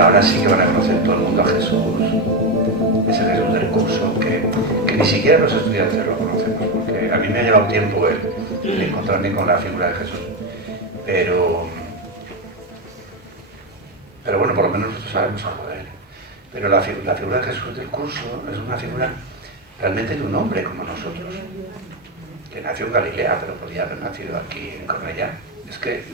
ahora sí que van a conocer todo el mundo a Jesús, ese Jesús del curso, que ni siquiera los estudiantes lo conocemos, porque a mí me ha llevado tiempo el encontrarme con la figura de Jesús, pero bueno, por lo menos nosotros sabemos algo de él. Pero la figura de Jesús del curso es una figura realmente de un hombre como nosotros, que nació en Galilea, pero podía haber nacido aquí en Cornellá. Es que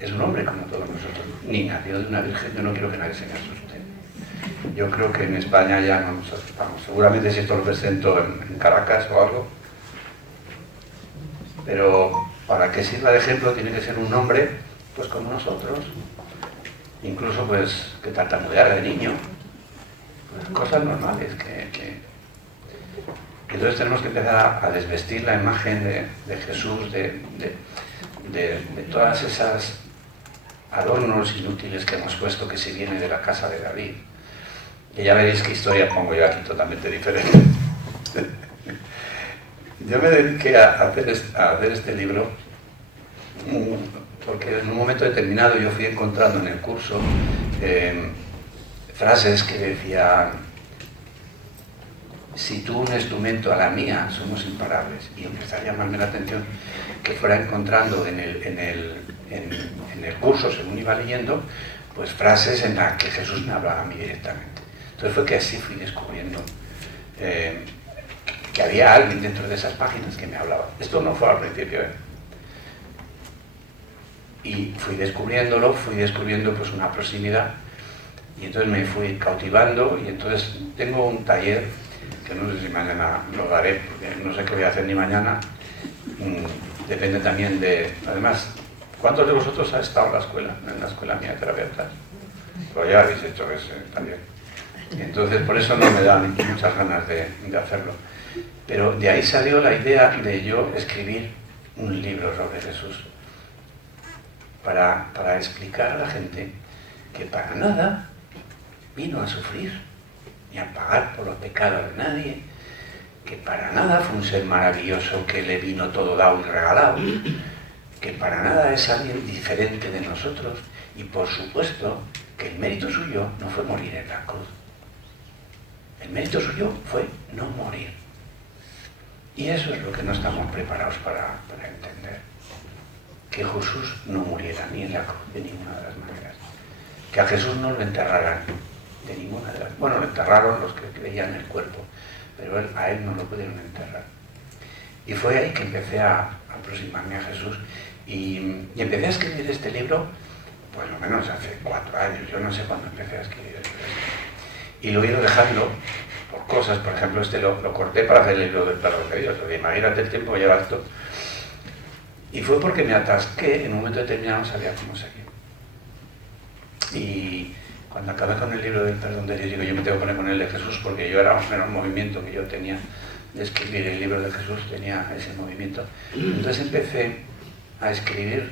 es un hombre como todos nosotros, ni nació de una virgen. Yo no quiero que nadie se me asuste. Yo creo que en España ya no nos asustamos. Seguramente si esto lo presento en Caracas o algo, pero para que sirva de ejemplo tiene que ser un hombre pues como nosotros, incluso pues que tartamudeara de niño, pues, cosas normales entonces tenemos que empezar a desvestir la imagen de Jesús de todas esas adornos inútiles que hemos puesto, que si viene de la casa de David. Y ya veréis qué historia pongo yo aquí totalmente diferente. Yo me dediqué a hacer este libro porque en un momento determinado yo fui encontrando en el curso frases que decían: si tú unes tu mente a la mía, somos imparables. Y empezó a llamarme la atención que fuera encontrando en el curso, según iba leyendo, pues frases en las que Jesús me hablaba a mí directamente. Entonces fue que así fui descubriendo que había alguien dentro de esas páginas que me hablaba. Esto no fue al principio, Y fui descubriendo pues una proximidad, y entonces me fui cautivando, y entonces tengo un taller que no sé si mañana lo daré, porque no sé qué voy a hacer ni mañana. Depende también de... Además, ¿cuántos de vosotros habéis estado en la escuela mía de terapeutas? Pues ya habéis hecho ese taller. Entonces, por eso no me dan muchas ganas de hacerlo. Pero de ahí salió la idea de yo escribir un libro sobre Jesús, para explicar a la gente que para nada vino a sufrir, ni a pagar por los pecados de nadie, que para nada fue un ser maravilloso que le vino todo dado y regalado, que para nada es alguien diferente de nosotros, y por supuesto que el mérito suyo no fue morir en la cruz. El mérito suyo fue no morir. Y eso es lo que no estamos preparados para entender. Que Jesús no muriera ni en la cruz de ninguna de las maneras. Que a Jesús no lo enterraran de ninguna de las... Bueno, lo enterraron los que creían en el cuerpo, pero a él no lo pudieron enterrar. Y fue ahí que empecé a aproximarme a Jesús y empecé a escribir este libro, pues lo menos hace 4 años. Yo no sé cuándo empecé a escribir esto. Y lo he ido dejando por cosas. Por ejemplo, lo corté para hacer el libro del perdón de Dios. Imagínate el tiempo que lleva esto. Y fue porque me atasqué, en un momento determinado no sabía cómo seguir. Y cuando acabé con el libro del perdón de Dios, digo, yo me tengo que poner con el de Jesús, porque yo era un movimiento que yo tenía de escribir el libro de Jesús, tenía ese movimiento. Entonces empecé a escribir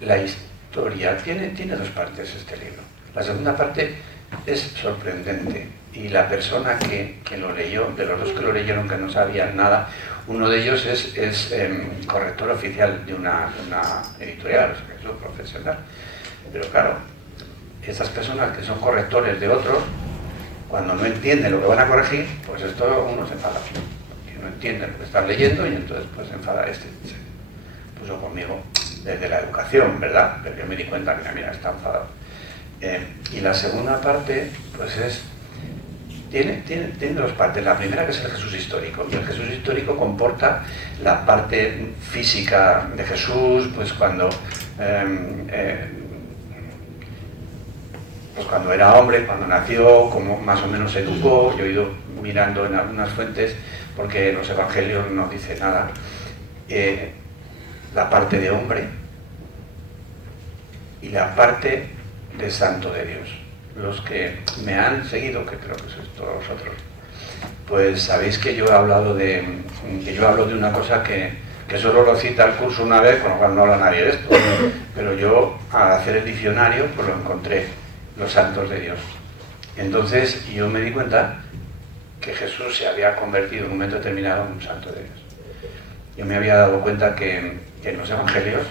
la historia. Tiene 2 partes este libro. La segunda parte es sorprendente, y la persona que lo leyó, de los 2 que lo leyeron que no sabían nada, uno de ellos es corrector oficial de una editorial, o sea, que es un profesional. Pero claro, esas personas que son correctores de otros, cuando no entienden lo que van a corregir, pues esto uno se enfada, que no entiende lo que están leyendo, y entonces pues se enfada. Se puso conmigo desde la educación, ¿verdad? Pero yo me di cuenta, mira, está enfadado. Y la segunda parte, pues tiene 2 partes. La primera, que es el Jesús histórico, y el Jesús histórico comporta la parte física de Jesús, pues cuando era hombre, cuando nació, cómo más o menos se educó. Yo he ido mirando en algunas fuentes, porque los evangelios no dicen nada. La parte de hombre y la parte de santo de Dios. Los que me han seguido, que creo que sois todos vosotros, pues sabéis que yo hablo de una cosa que solo lo cita el curso una vez, con lo cual no habla nadie de esto, pero yo al hacer el diccionario pues lo encontré, los santos de Dios. Entonces yo me di cuenta que Jesús se había convertido en un momento determinado en un santo de Dios. Yo me había dado cuenta que en los evangelios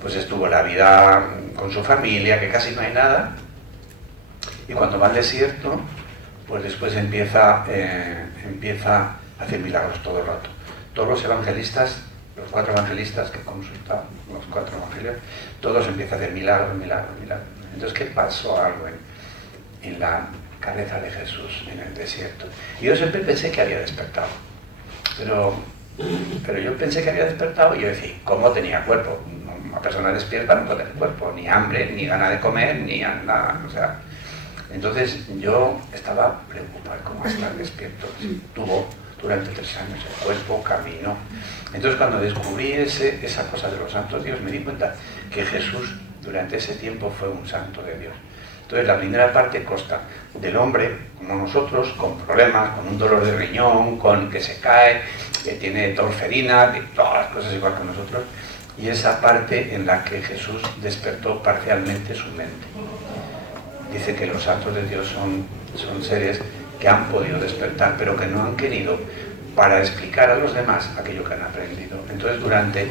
pues estuvo la vida con su familia, que casi no hay nada, y cuando va al desierto, pues después empieza a hacer milagros todo el rato. Todos los evangelistas, los 4 evangelistas que consultaban, los 4 evangelios, todos empiezan a hacer milagros. Entonces, ¿qué pasó algo en la cabeza de Jesús en el desierto? Y yo siempre pensé que había despertado, pero yo pensé que había despertado y yo decía, ¿cómo tenía cuerpo? Una persona despierta no puede tener cuerpo, ni hambre, ni ganas de comer, ni nada, o sea. Entonces yo estaba preocupado, ¿cómo estar despierto? Tuvo durante 3 años el cuerpo, caminó. Entonces cuando descubrí esa cosa de los santos de Dios, me di cuenta que Jesús durante ese tiempo fue un santo de Dios. Entonces la primera parte consta del hombre, como nosotros, con problemas, con un dolor de riñón, con que se cae, que tiene torferina, todas las cosas igual que nosotros, y esa parte en la que Jesús despertó parcialmente su mente. Dice que los santos de Dios son seres que han podido despertar, pero que no han querido para explicar a los demás aquello que han aprendido. Entonces, durante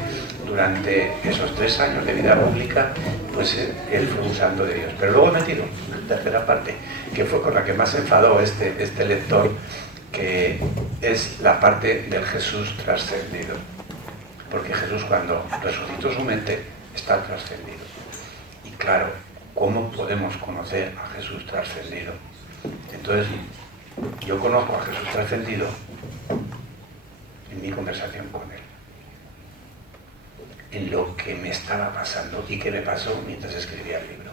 esos 3 años de vida pública, pues él fue un santo de Dios. Pero luego he metido una tercera parte, que fue con la que más se enfadó este lector, que es la parte del Jesús trascendido. Porque Jesús, cuando resucitó su mente, está trascendido. Y claro, ¿cómo podemos conocer a Jesús trascendido? Entonces, yo conozco a Jesús trascendido en mi conversación con él, en lo que me estaba pasando y que me pasó mientras escribía el libro.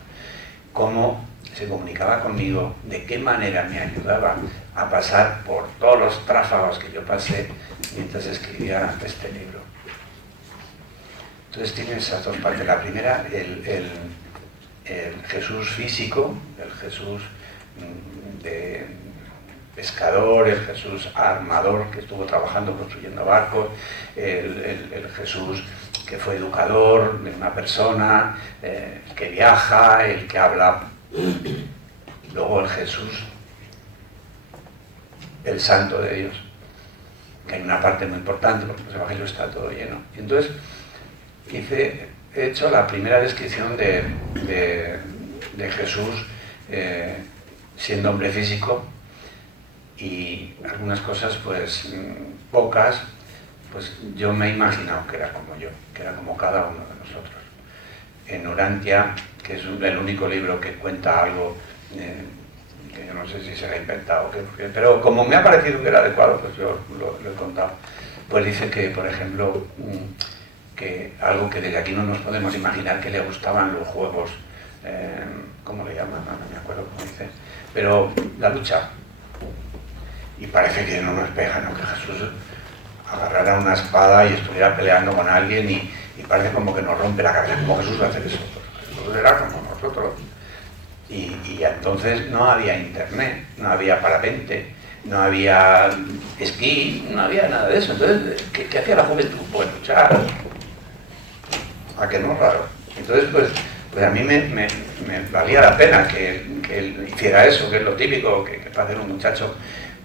Cómo se comunicaba conmigo, de qué manera me ayudaba a pasar por todos los tráfagos que yo pasé mientras escribía este libro. Entonces tiene esas 2 partes. La primera, el Jesús físico, el Jesús de pescador, el Jesús armador que estuvo trabajando construyendo barcos, el Jesús que fue educador de una persona, el que viaja, el que habla. Luego el Jesús, el santo de Dios, que hay una parte muy importante porque los evangelios está todo lleno. Y entonces he hecho la primera descripción de Jesús siendo hombre físico, y algunas cosas, pues pocas, pues yo me he imaginado que era como yo, que era como cada uno de nosotros. En Urantia, que es el único libro que cuenta algo que yo no sé si se ha inventado, pero como me ha parecido que era adecuado, pues yo lo he contado. Pues dice que, por ejemplo, que algo que desde aquí no nos podemos imaginar, que le gustaban los juegos, ¿cómo le llaman? No me acuerdo cómo dice, pero la lucha. Y parece que no nos pega, ¿no? Que Jesús agarrara una espada y estuviera peleando con alguien y parece como que nos rompe la cabeza, como Jesús va a hacer eso. Pues Jesús era como nosotros. Y entonces no había internet, no había parapente, no había esquí, no había nada de eso. Entonces, ¿qué hacía la juventud? Pues luchar. ¿A qué no es raro? Entonces, pues a mí me valía la pena que él hiciera eso, que es lo típico que puede hacer un muchacho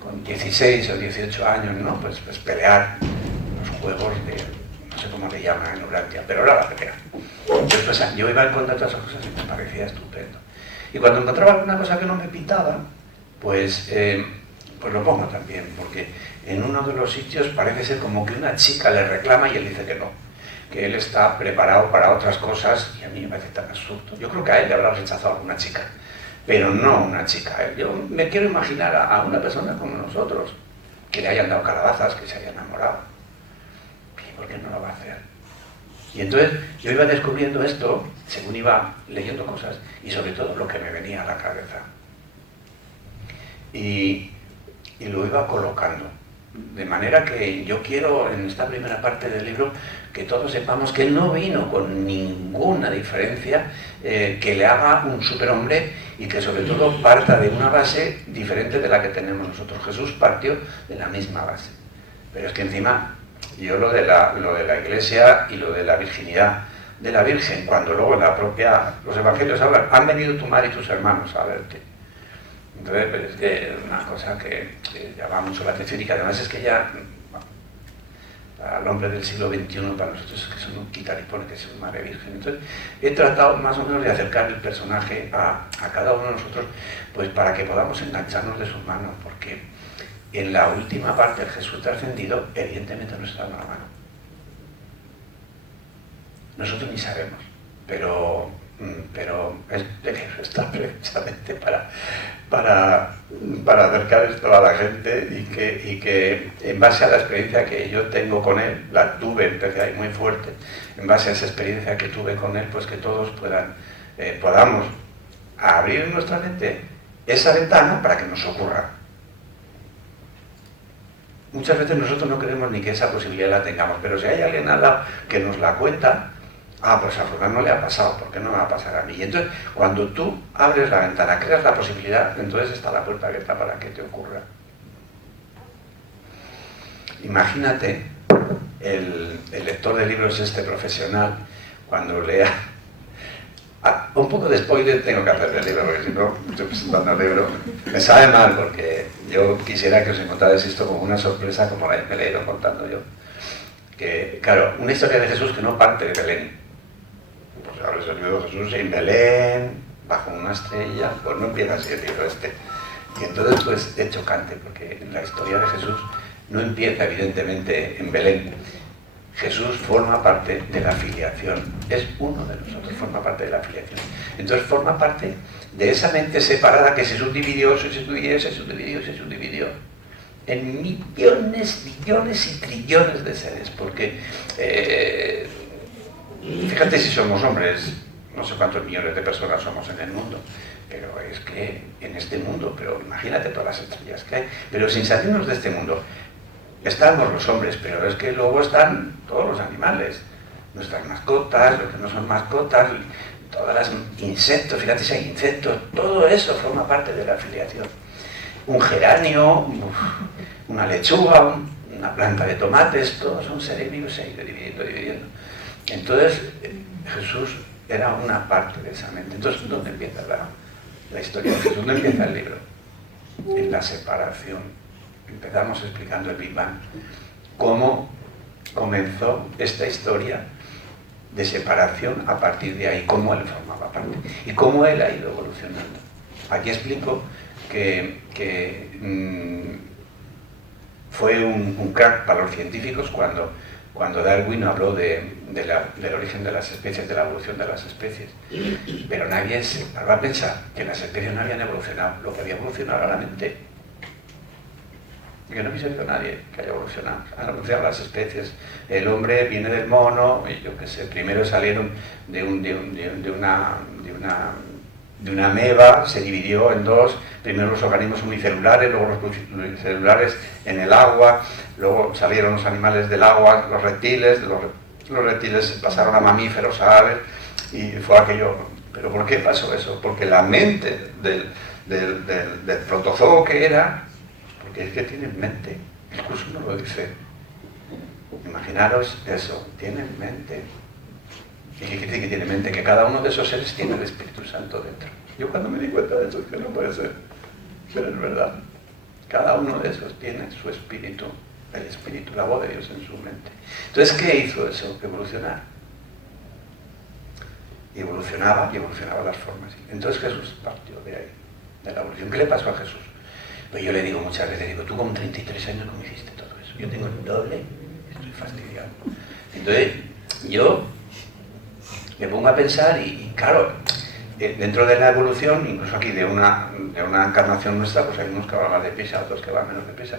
con 16 o 18 años, ¿no? Pues pelear los juegos de, no sé cómo le llaman en Urantia, pero era la pelea. Entonces, pues, yo iba a encontrar todas esas cosas y me parecía estupendo. Y cuando encontraba alguna cosa que no me pintaba, pues lo pongo también, porque en uno de los sitios parece ser como que una chica le reclama y él dice que no, que él está preparado para otras cosas, y a mí me parece tan absurdo. Yo creo que a él le habrá rechazado alguna chica, pero no una chica. Yo me quiero imaginar a una persona como nosotros, que le hayan dado calabazas, que se haya enamorado. ¿Y por qué no lo va a hacer? Y entonces yo iba descubriendo esto según iba leyendo cosas, y sobre todo lo que me venía a la cabeza. Y lo iba colocando. De manera que yo quiero, en esta primera parte del libro, que todos sepamos que él no vino con ninguna diferencia que le haga un superhombre, y que sobre todo parta de una base diferente de la que tenemos nosotros. Jesús partió de la misma base. Pero es que encima, yo lo de la Iglesia y lo de la virginidad de la Virgen, cuando luego los evangelios hablan, han venido tu madre y tus hermanos a verte. Entonces, pues es que es una cosa que llama mucho la atención, y que además es que ya, bueno, al hombre del siglo XXI, para nosotros es que son un quitar y pone, que es una Madre Virgen. Entonces, he tratado más o menos de acercar el personaje a cada uno de nosotros, pues para que podamos engancharnos de sus manos, porque en la última parte el Jesús trascendido, evidentemente no está en la mano. Nosotros ni sabemos, pero está precisamente para acercar esto a la gente y que en base a la experiencia que yo tengo con él, la tuve, empecé ahí muy fuerte, en base a esa experiencia que tuve con él, pues que todos podamos abrir en nuestra mente esa ventana para que nos ocurra. Muchas veces nosotros no creemos ni que esa posibilidad la tengamos, pero si hay alguien al lado que nos la cuenta, pues a fulano no le ha pasado, ¿por qué no me va a pasar a mí? Y entonces, cuando tú abres la ventana, creas la posibilidad, entonces está la puerta abierta para que te ocurra. Imagínate, el lector de libros profesional, cuando lea... un poco de spoiler tengo que hacer del libro, porque si no, estoy presentando el libro. Me sabe mal, porque yo quisiera que os encontráis esto como una sorpresa, como me la he ido contando yo. Que, claro, una historia de Jesús que no parte de Belén. Pues hablas del libro de Jesús en Belén, bajo una estrella, pues no empieza así el libro Y entonces, pues, es chocante, porque la historia de Jesús no empieza, evidentemente, en Belén. Jesús forma parte de la filiación, es uno de nosotros, forma parte de la filiación. Entonces forma parte de esa mente separada que se subdividió, se subdividió en millones, billones y trillones de seres, porque fíjate si somos hombres, no sé cuántos millones de personas somos en el mundo, pero es que en este mundo, pero imagínate todas las estrellas que hay, pero sin salirnos de este mundo. Estamos los hombres, pero es que luego están todos los animales, nuestras mascotas, los que no son mascotas, todos los insectos, fíjate si hay insectos, todo eso forma parte de la filiación. Un geranio, una lechuga, una planta de tomates, todos son seres vivos, se ha ido dividiendo. Entonces, Jesús era una parte de esa mente. Entonces, ¿dónde empieza la historia de Jesús? ¿Dónde empieza el libro? En la separación. Empezamos explicando el Big Bang, cómo comenzó esta historia de separación a partir de ahí, cómo él formaba parte y cómo él ha ido evolucionando. Aquí explico que fue un crack para los científicos cuando Darwin habló del origen de las especies, de la evolución de las especies. Pero nadie se va a pensar que las especies no habían evolucionado, lo que había evolucionado era la mente. Que no habéis oído a nadie que haya evolucionado. Han evolucionado las especies. El hombre viene del mono, y yo qué sé, primero salieron de una ameba, se dividió en dos, primero los organismos unicelulares, luego los pluricelulares en el agua, luego salieron los animales del agua, los reptiles, los reptiles pasaron a mamíferos, a aves, y fue aquello. ¿Pero por qué pasó eso? Porque la mente del protozoo que era, porque es que tienen mente, el curso no lo dice. Imaginaros eso, tienen mente. ¿Y qué quiere decir que tiene mente? Que cada uno de esos seres tiene el Espíritu Santo dentro. Yo cuando me di cuenta de eso, es que no puede ser, pero es verdad. Cada uno de esos tiene su espíritu, el espíritu, la voz de Dios en su mente. Entonces, ¿qué hizo eso? Evolucionar. Y evolucionaba las formas. Entonces Jesús partió de ahí, de la evolución. ¿Qué le pasó a Jesús? Pues yo le digo muchas veces, digo, tú con 33 años, ¿cómo hiciste todo eso? Yo tengo el doble, estoy fastidiado. Entonces, yo me pongo a pensar y claro, dentro de la evolución, incluso aquí de una encarnación nuestra, pues hay unos que van más deprisa, otros que van menos deprisa.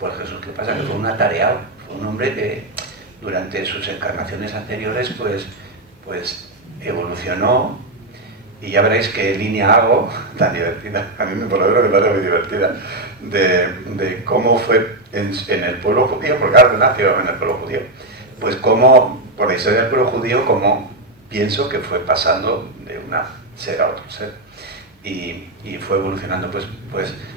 Pues Jesús, ¿qué pasa? Que fue un atareado, fue un hombre que durante sus encarnaciones anteriores, pues evolucionó. Y ya veréis qué línea hago, tan divertida, a mí por lo menos me parece muy divertida, de cómo fue en el pueblo judío, porque ahora nació en el pueblo judío, pues cómo, por la historia del pueblo judío, cómo pienso que fue pasando de una ser a otro ser, y fue evolucionando, pues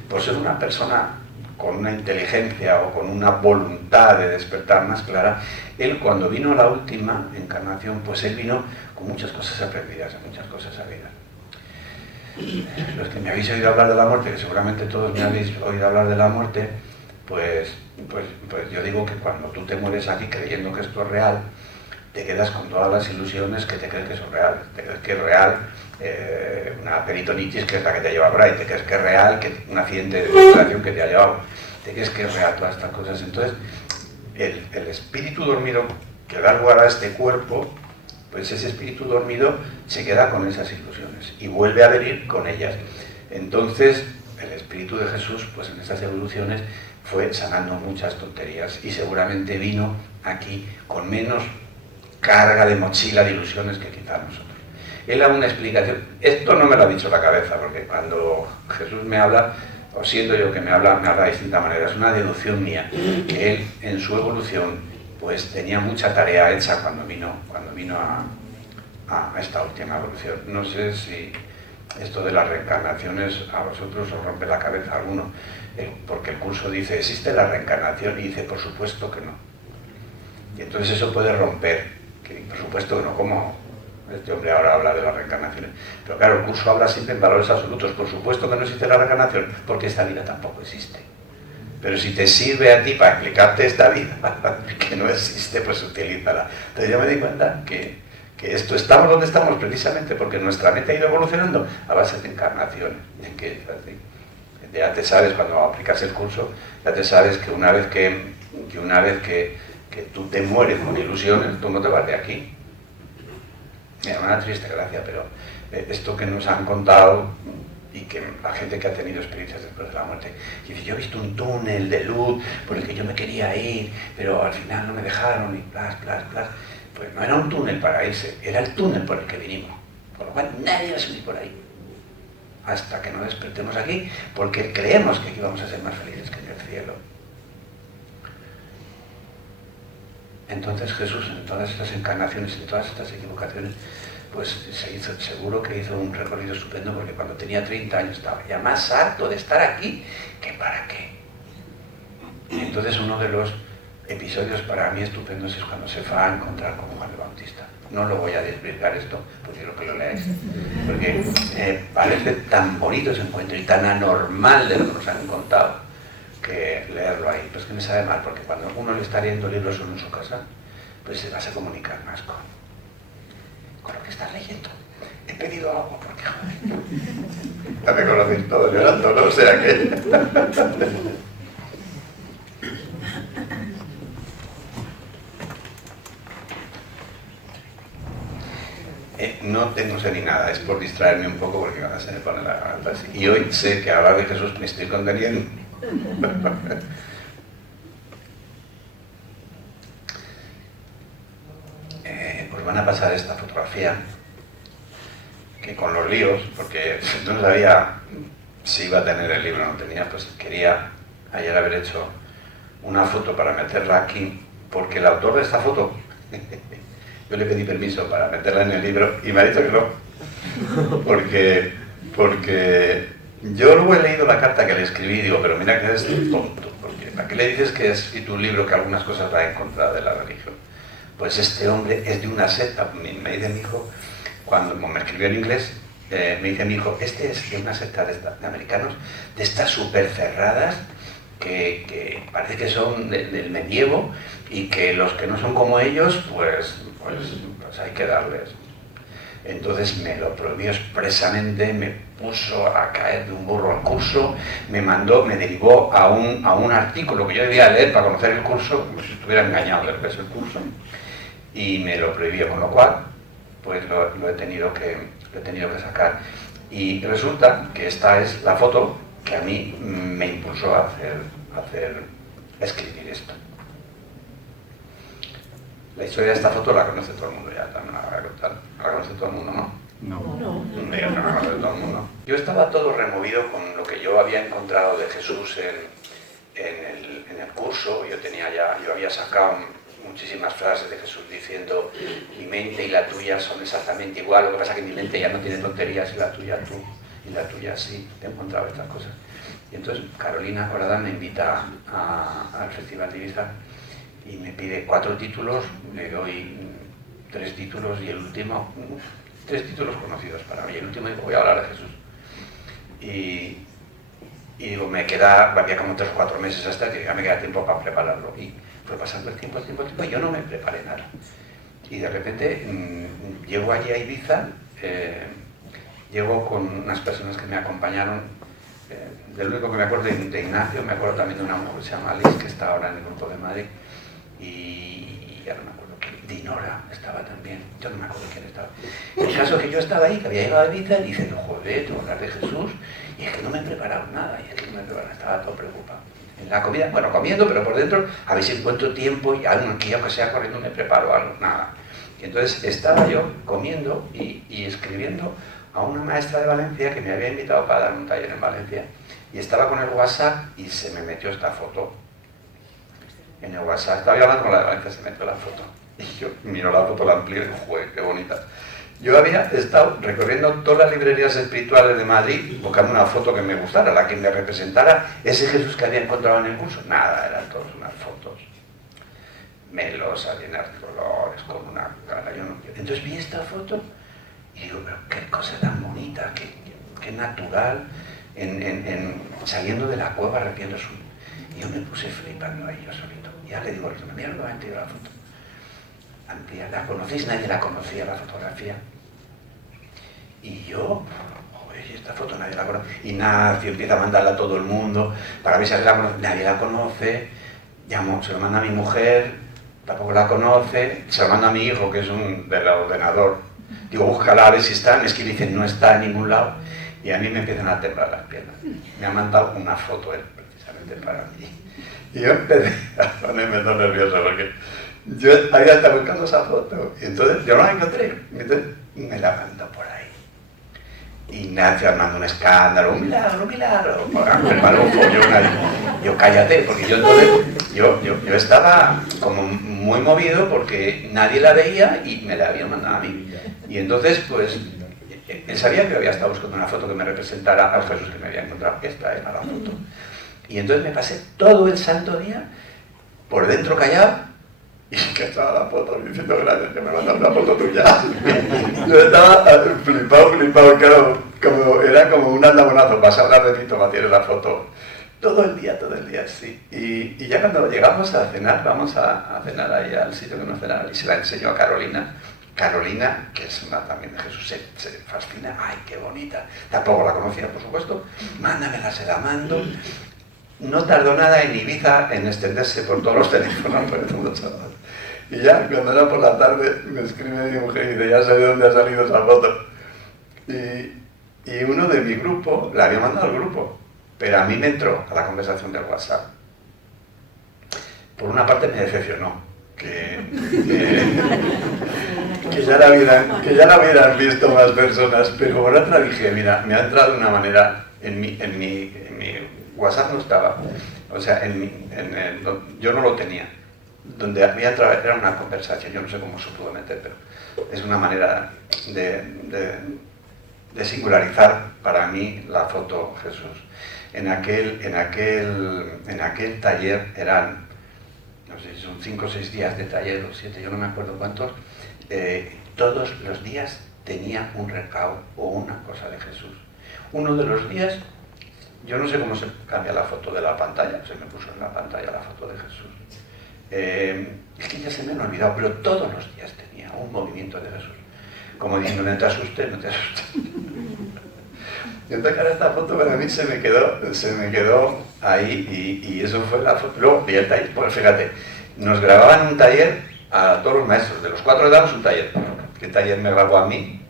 por ser una persona con una inteligencia o con una voluntad de despertar más clara, él cuando vino a la última encarnación, pues él vino con muchas cosas aprendidas, muchas cosas sabidas. Los que me habéis oído hablar de la muerte, que seguramente todos me habéis oído hablar de la muerte, pues yo digo que cuando tú te mueres aquí creyendo que esto es real, te quedas con todas las ilusiones que te crees que son reales. Te crees que es real una peritonitis, que es la que te lleva por ahí, te crees que es real que un accidente de circulación que te ha llevado, te crees que es real todas estas cosas. Entonces, el espíritu dormido que da lugar a este cuerpo, pues ese espíritu dormido se queda con esas ilusiones y vuelve a venir con ellas. Entonces, el espíritu de Jesús, pues en esas evoluciones, fue sanando muchas tonterías y seguramente vino aquí con menos carga de mochila de ilusiones que quizás nosotros. Él da una explicación, esto no me lo ha dicho la cabeza, porque cuando Jesús me habla, o siento yo que me habla de distinta manera, es una deducción mía, que él en su evolución pues tenía mucha tarea hecha cuando vino a esta última evolución. No sé si esto de las reencarnaciones a vosotros os rompe la cabeza a alguno, porque el curso dice, ¿existe la reencarnación? Y dice, por supuesto que no. Y entonces eso puede romper, que por supuesto que no, como este hombre ahora habla de las reencarnaciones. Pero claro, el curso habla siempre en valores absolutos, por supuesto que no existe la reencarnación, porque esta vida tampoco existe. Pero si te sirve a ti para explicarte esta vida que no existe, pues utilízala. Entonces yo me di cuenta que estamos donde estamos precisamente porque nuestra mente ha ido evolucionando a base de encarnaciones. Ya te sabes, cuando aplicas el curso, ya te sabes que una vez que tú te mueres con ilusiones, tú no te vas de aquí. Mira, una triste gracia, pero esto que nos han contado y que la gente que ha tenido experiencias después de la muerte, y dice, yo he visto un túnel de luz por el que yo me quería ir, pero al final no me dejaron y plas. Pues no era un túnel para irse, era el túnel por el que vinimos. Por lo cual nadie va a subir por ahí. Hasta que no despertemos aquí, porque creemos que aquí vamos a ser más felices que en el cielo. Entonces Jesús, en todas estas encarnaciones, en todas estas equivocaciones, pues seguro que hizo un recorrido estupendo, porque cuando tenía 30 años estaba ya más harto de estar aquí que para qué. Y entonces uno de los episodios para mí estupendos es cuando se va a encontrar con Juan el Bautista. No lo voy a desvirgar esto, pues quiero que lo leáis, porque parece tan bonito ese encuentro y tan anormal de lo que nos han contado, que leerlo ahí, pues que me sabe mal, porque cuando uno le está leyendo libros solo en su casa, pues se vas a comunicar más con lo que estás leyendo. He pedido algo porque, joder, ya me conocéis todos llorando, ¿no? O sea que... no tengo sed ni nada, es por distraerme un poco porque ahora se me pone la garganta así. Y hoy sé que a hablar de Jesús me estoy conteniendo. Pues van a pasar esta fotografía, que con los líos, porque no sabía si iba a tener el libro o no tenía, pues quería ayer haber hecho una foto para meterla aquí, porque el autor de esta foto, yo le pedí permiso para meterla en el libro y me ha dicho que no, porque yo luego he leído la carta que le escribí y digo, pero mira que eres tonto, porque ¿para qué le dices que es y tu libro que algunas cosas va en contra de la religión? Pues este hombre es de una secta, me dice mi hijo, cuando me escribió en inglés, me dice mi hijo, este es de una secta de americanos, de estas súper cerradas, que parece que son del medievo, y que los que no son como ellos, pues hay que darles. Entonces me lo prohibió expresamente, me puso a caer de un burro al curso, me derivó a un artículo que yo debía leer para conocer el curso, como si estuviera engañado de lo que es el curso, y me lo prohibió, con lo cual pues lo he tenido que sacar. Y resulta que esta es la foto que a mí me impulsó a escribir esto. La historia de esta foto la conoce todo el mundo ya, también la voy a contar. La conoce todo el mundo, ¿no? No. No la conoce todo el mundo. Yo estaba todo removido con lo que yo había encontrado de Jesús en el curso. Yo había sacado muchísimas frases de Jesús diciendo, mi mente y la tuya son exactamente igual, lo que pasa es que mi mente ya no tiene tonterías y la tuya tú, y la tuya sí. He encontrado estas cosas. Y entonces Carolina Corada me invita al Festival de Ibiza y me pide 4 títulos, le doy 3 títulos y el último, 3 títulos conocidos para mí, el último digo, voy a hablar de Jesús. Y digo, había como 3 o 4 meses hasta que ya me queda tiempo para prepararlo. Y fue pasando el tiempo, y yo no me preparé nada. Y de repente llego allí a Ibiza, llego con unas personas que me acompañaron. Del único que me acuerdo de Ignacio, me acuerdo también de una mujer que se llama Alice, que está ahora en el grupo de Madrid. Y ya no me acuerdo quién. Dinora estaba también, yo no me acuerdo quién estaba. El caso es que yo estaba ahí, que había llegado a Ibiza, y diciendo, joder, tengo que hablar de Jesús, y es que no me he preparado nada, y es que no me he preparado, estaba todo preocupado. En la comida, bueno, comiendo, pero por dentro, a ver si encuentro tiempo, y aquí, aunque sea corriendo, me preparo algo, nada. Y entonces estaba yo comiendo y escribiendo a una maestra de Valencia que me había invitado para dar un taller en Valencia, y estaba con el WhatsApp y se me metió esta foto. En el WhatsApp, estaba hablando con la de Valencia, se metió la foto. Y yo miro la foto, la amplío y digo, joder, qué bonita. Yo había estado recorriendo todas las librerías espirituales de Madrid buscando una foto que me gustara, la que me representara ese Jesús que había encontrado en el curso. Nada, eran todas unas fotos melosas, llenas de colores, con una cara. Yo no quiero. Entonces vi esta foto y digo, pero qué cosa tan bonita, qué natural, saliendo de la cueva arrepiendo su... Y yo me puse flipando ahí yo solito. Ya le digo, mira lo que me han tirado la foto. Amplia, ¿la conocéis? Nadie la conocía, la fotografía. Y yo, joder, esta foto nadie la conoce. Ignacio empieza a mandarla a todo el mundo para ver si la conoce. Nadie la conoce. Llamo, se lo manda a mi mujer, tampoco la conoce. Se lo manda a mi hijo, que es del ordenador. Digo, búscala a ver si está. Me escribe y dice, no está en ningún lado. Y a mí me empiezan a temblar las piernas. Me ha mandado una foto él, precisamente para mí. Y yo empecé a ponerme todo nervioso porque yo había estado buscando esa foto y entonces yo no la encontré. Entonces me la mandó por ahí. Ignacio armando un escándalo, un milagro, preparo un follón ahí. Yo cállate, porque yo entonces yo estaba como muy movido porque nadie la veía y me la habían mandado a mí. Y entonces pues él sabía que yo había estado buscando una foto que me representara a Jesús que me había encontrado. Esta era la foto. Y entonces me pasé todo el santo día por dentro callado y que estaba la foto diciendo gracias que me mandaron una foto tuya. Yo estaba flipado, claro, era como un andabonazo, pasar un ratito para tirar la foto. Todo el día, sí. Y ya cuando llegamos a cenar, vamos a cenar ahí al sitio que nos cenaron y se la enseñó a Carolina. Carolina, que es una también de Jesús, se fascina. ¡Ay, qué bonita! Tampoco la conocía, por supuesto. Mándamela, se la mando. No tardó nada en Ibiza en extenderse por todos los teléfonos, por el mundo chaval. Y ya, cuando era por la tarde, me escribe mi mujer y dice, ya sé de dónde ha salido esa foto. Y uno de mi grupo, la había mandado al grupo, pero a mí me entró a la conversación del WhatsApp. Por una parte me decepcionó, que ya la hubieran visto más personas, pero por otra dije, mira, me ha entrado de una manera, en mi WhatsApp no estaba, o sea, yo no lo tenía. Donde había entrado era una conversación, yo no sé cómo se pudo meter, pero es una manera de singularizar para mí la foto Jesús. En aquel taller eran, no sé si son 5 o 6 días de taller o 7, yo no me acuerdo cuántos, todos los días tenía un recao o una cosa de Jesús. Uno de los días, yo no sé cómo se cambia la foto de la pantalla, se me puso en la pantalla la foto de Jesús. Es que ya se me han olvidado, pero todos los días tenía un movimiento de Jesús. Como diciendo, no te asustes, no te asustes. Y entonces ahora esta foto para mí se me quedó ahí y eso fue la foto. Luego vi el taller, pues fíjate, nos grababan un taller a todos los maestros, de los 4 le damos un taller. ¿Qué taller me grabó a mí?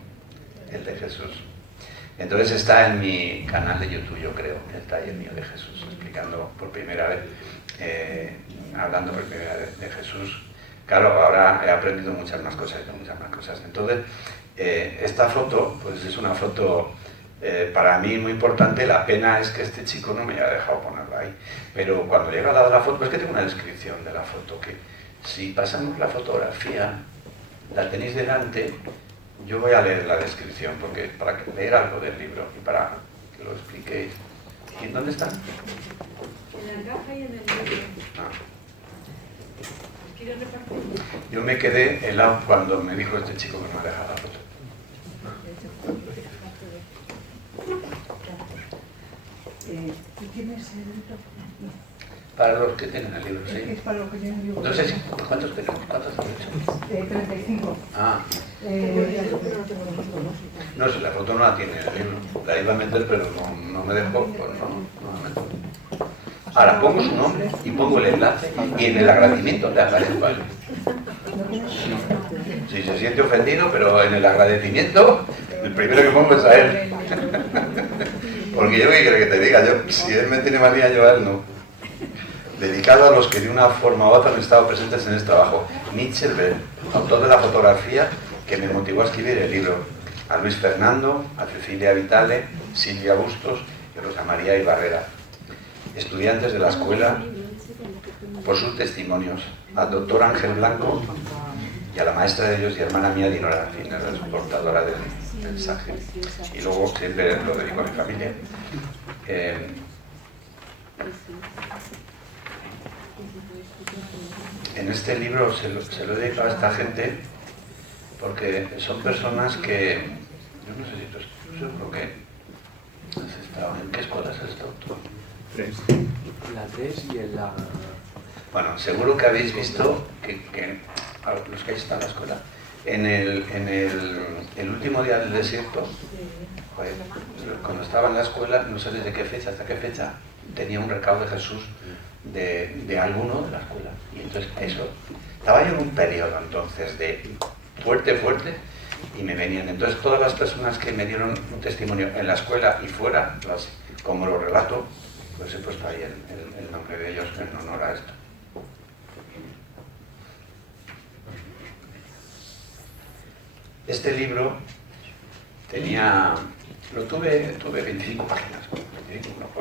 El de Jesús. Entonces está en mi canal de YouTube, yo creo, el taller mío de Jesús, explicando por primera vez, hablando por primera vez de Jesús. Claro, ahora he aprendido muchas más cosas. Entonces, esta foto, pues es una foto para mí muy importante. La pena es que este chico no me haya dejado ponerlo ahí. Pero cuando llega a la de la foto, pues que tengo una descripción de la foto, que si pasamos la fotografía, la tenéis delante, yo voy a leer la descripción, porque para leer algo del libro y para que lo expliquéis. ¿Y en dónde están? En la caja y en el libro. ¿Quieres repartir? Yo me quedé helado cuando me dijo este chico que no me dejaba la foto. ¿Tú ¿Quién es el libro? Para los que tengan el libro, sí. Es para los que tienen el libro. No sé si, ¿cuántos tenemos? ¿Cuántos has dicho? 35. Ah, no sé, la foto no la tiene el libro. La iba a meter, pero no me dejó, pues no la meto. Ahora pongo su nombre y pongo el enlace y en el agradecimiento te aparece, ¿vale? Si se siente ofendido, pero en el agradecimiento, el primero que pongo es a él. Porque yo, ¿qué quiere que te diga? Yo, si él me tiene manía, yo a él no. Dedicado a los que de una forma u otra han estado presentes en este trabajo. Mitchell Bell, autor de la fotografía que me motivó a escribir el libro. A Luis Fernando, a Cecilia Vitale, Silvia Bustos y Rosa María Ibarrera. Estudiantes de la escuela, por sus testimonios. Al doctor Ángel Blanco y a la maestra de ellos y hermana mía, Dinora, en fin, era la portadora del mensaje. Y luego siempre lo dedico a mi familia. En este libro se lo he dedicado a esta gente porque son personas que, yo no sé si tú seguro que has estado, ¿en qué escuelas has estado tú? 3. La 3 y en la... Bueno, seguro que habéis visto que a los que están en la escuela, en el último día del desierto, joder, cuando estaba en la escuela, no sé desde qué fecha hasta qué fecha, tenía un recado de Jesús de alguno de la escuela. Y entonces eso, estaba yo en un periodo entonces de fuerte, y me venían. Entonces todas las personas que me dieron un testimonio en la escuela y fuera, como lo relato, pues he puesto ahí el nombre de ellos en honor a esto. Este libro tuve 25 páginas,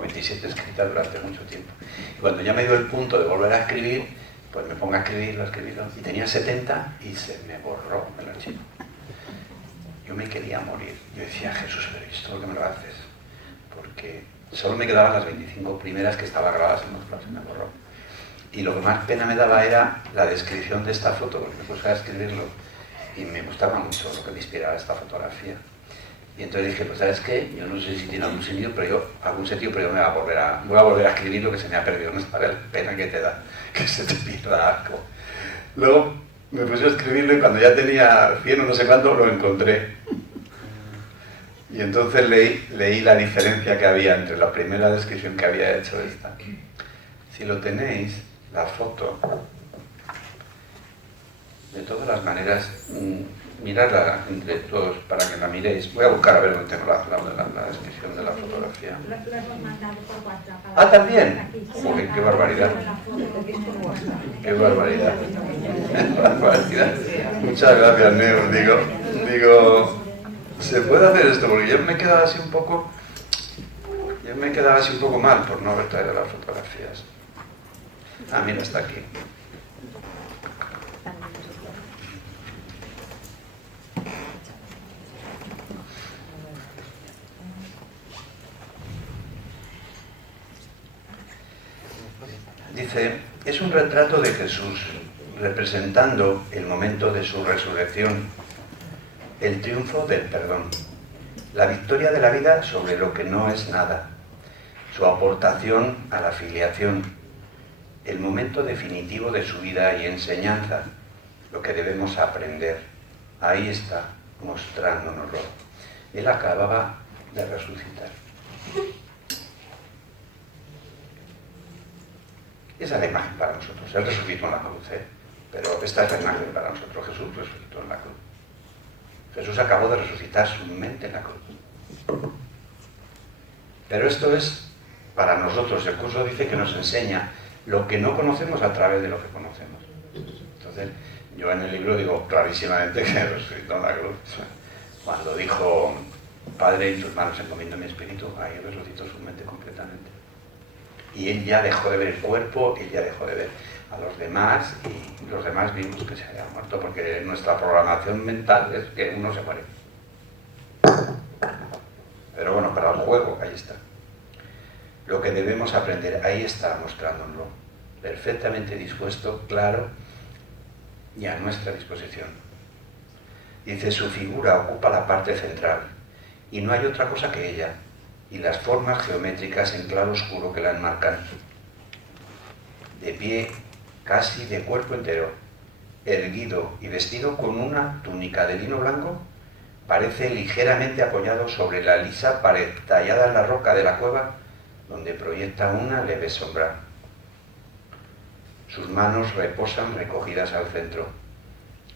27 escritas durante mucho tiempo. Y cuando ya me dio el punto de volver a escribir, pues me pongo a escribirlo, y tenía 70 y se me borró el archivo. Yo me quería morir. Yo decía, Jesús, pero ¿esto por qué me lo haces? Porque solo me quedaban las 25 primeras que estaban grabadas en los planos, se me borró. Y lo que más pena me daba era la descripción de esta foto, porque me puse a escribirlo y me gustaba mucho lo que me inspiraba esta fotografía. Y entonces dije, pues ¿sabes qué? Yo no sé si tiene algún sentido, pero yo me voy a volver a escribir lo que se me ha perdido. No sabes la pena que te da que se te pierda algo. Luego me puse a escribirlo y cuando ya tenía 100 o no sé cuánto lo encontré. Y entonces leí la diferencia que había entre la primera descripción que había hecho esta. Si lo tenéis, la foto, de todas las maneras, miradla entre todos para que la miréis. Voy a buscar a ver dónde tengo la descripción de la fotografía. Lo hemos mandado por WhatsApp. Ah, ¿también? Joder, qué barbaridad. Qué barbaridad. Qué barbaridad. Muchas gracias, Neo. Digo, ¿se puede hacer esto? Porque yo me quedaba así un poco mal por no haber traído las fotografías. Ah, mira, está aquí. Dice, es un retrato de Jesús, representando el momento de su resurrección, el triunfo del perdón, la victoria de la vida sobre lo que no es nada, su aportación a la filiación, el momento definitivo de su vida y enseñanza, lo que debemos aprender. Ahí está, mostrándonoslo. Él acababa de resucitar. Esa es la imagen para nosotros. Él resucitó en la cruz, pero esta es la imagen para nosotros. Jesús resucitó en la cruz. Jesús acabó de resucitar su mente en la cruz. Pero esto es para nosotros. El curso dice que nos enseña lo que no conocemos a través de lo que conocemos. Entonces, yo en el libro digo clarísimamente que resucitó en la cruz. Cuando dijo, Padre, en tus manos encomiendo mi espíritu, ahí resucitó su mente completamente. Y él ya dejó de ver el cuerpo, él ya dejó de ver a los demás, y los demás vimos que se había muerto, porque nuestra programación mental es que uno se muere. Pero bueno, para el juego, ahí está. Lo que debemos aprender, ahí está mostrándonoslo, perfectamente dispuesto, claro, y a nuestra disposición. Dice, su figura ocupa la parte central, y no hay otra cosa que ella. y las formas geométricas en claro oscuro que la enmarcan. De pie, casi de cuerpo entero, erguido y vestido con una túnica de lino blanco, parece ligeramente apoyado sobre la lisa pared tallada en la roca de la cueva, donde proyecta una leve sombra. Sus manos reposan recogidas al centro,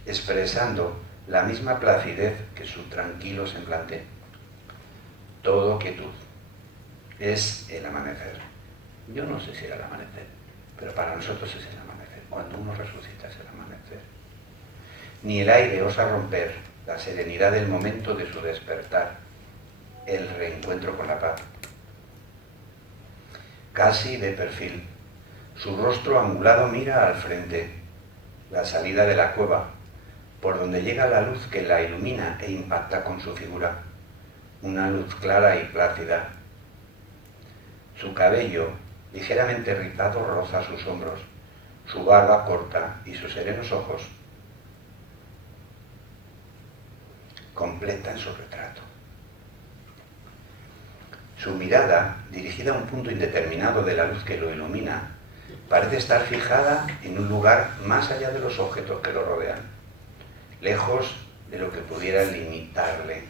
expresando la misma placidez que su tranquilo semblante. Todo quietud. Es el amanecer. Yo no sé si era el amanecer, pero para nosotros es el amanecer. Cuando uno resucita es el amanecer. Ni el aire osa romper la serenidad del momento de su despertar, el reencuentro con la paz. Casi de perfil, su rostro angulado mira al frente, la salida de la cueva, por donde llega la luz que la ilumina e impacta con su figura, una luz clara y plácida. Su cabello, ligeramente rizado, roza sus hombros, su barba corta y sus serenos ojos completan su retrato. Su mirada, dirigida a un punto indeterminado de la luz que lo ilumina, parece estar fijada en un lugar más allá de los objetos que lo rodean, lejos de lo que pudiera limitarle.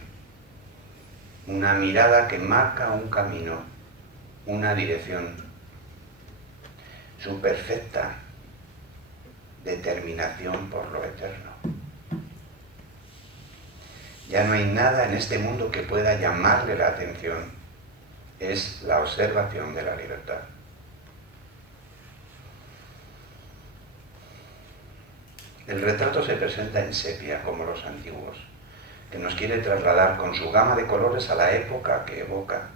Una mirada que marca un camino, una dirección. Su perfecta determinación por lo eterno. Ya no hay nada en este mundo que pueda llamarle la atención. Es la observación de la libertad. El retrato se presenta en sepia, como los antiguos, que nos quiere trasladar con su gama de colores a la época que evoca.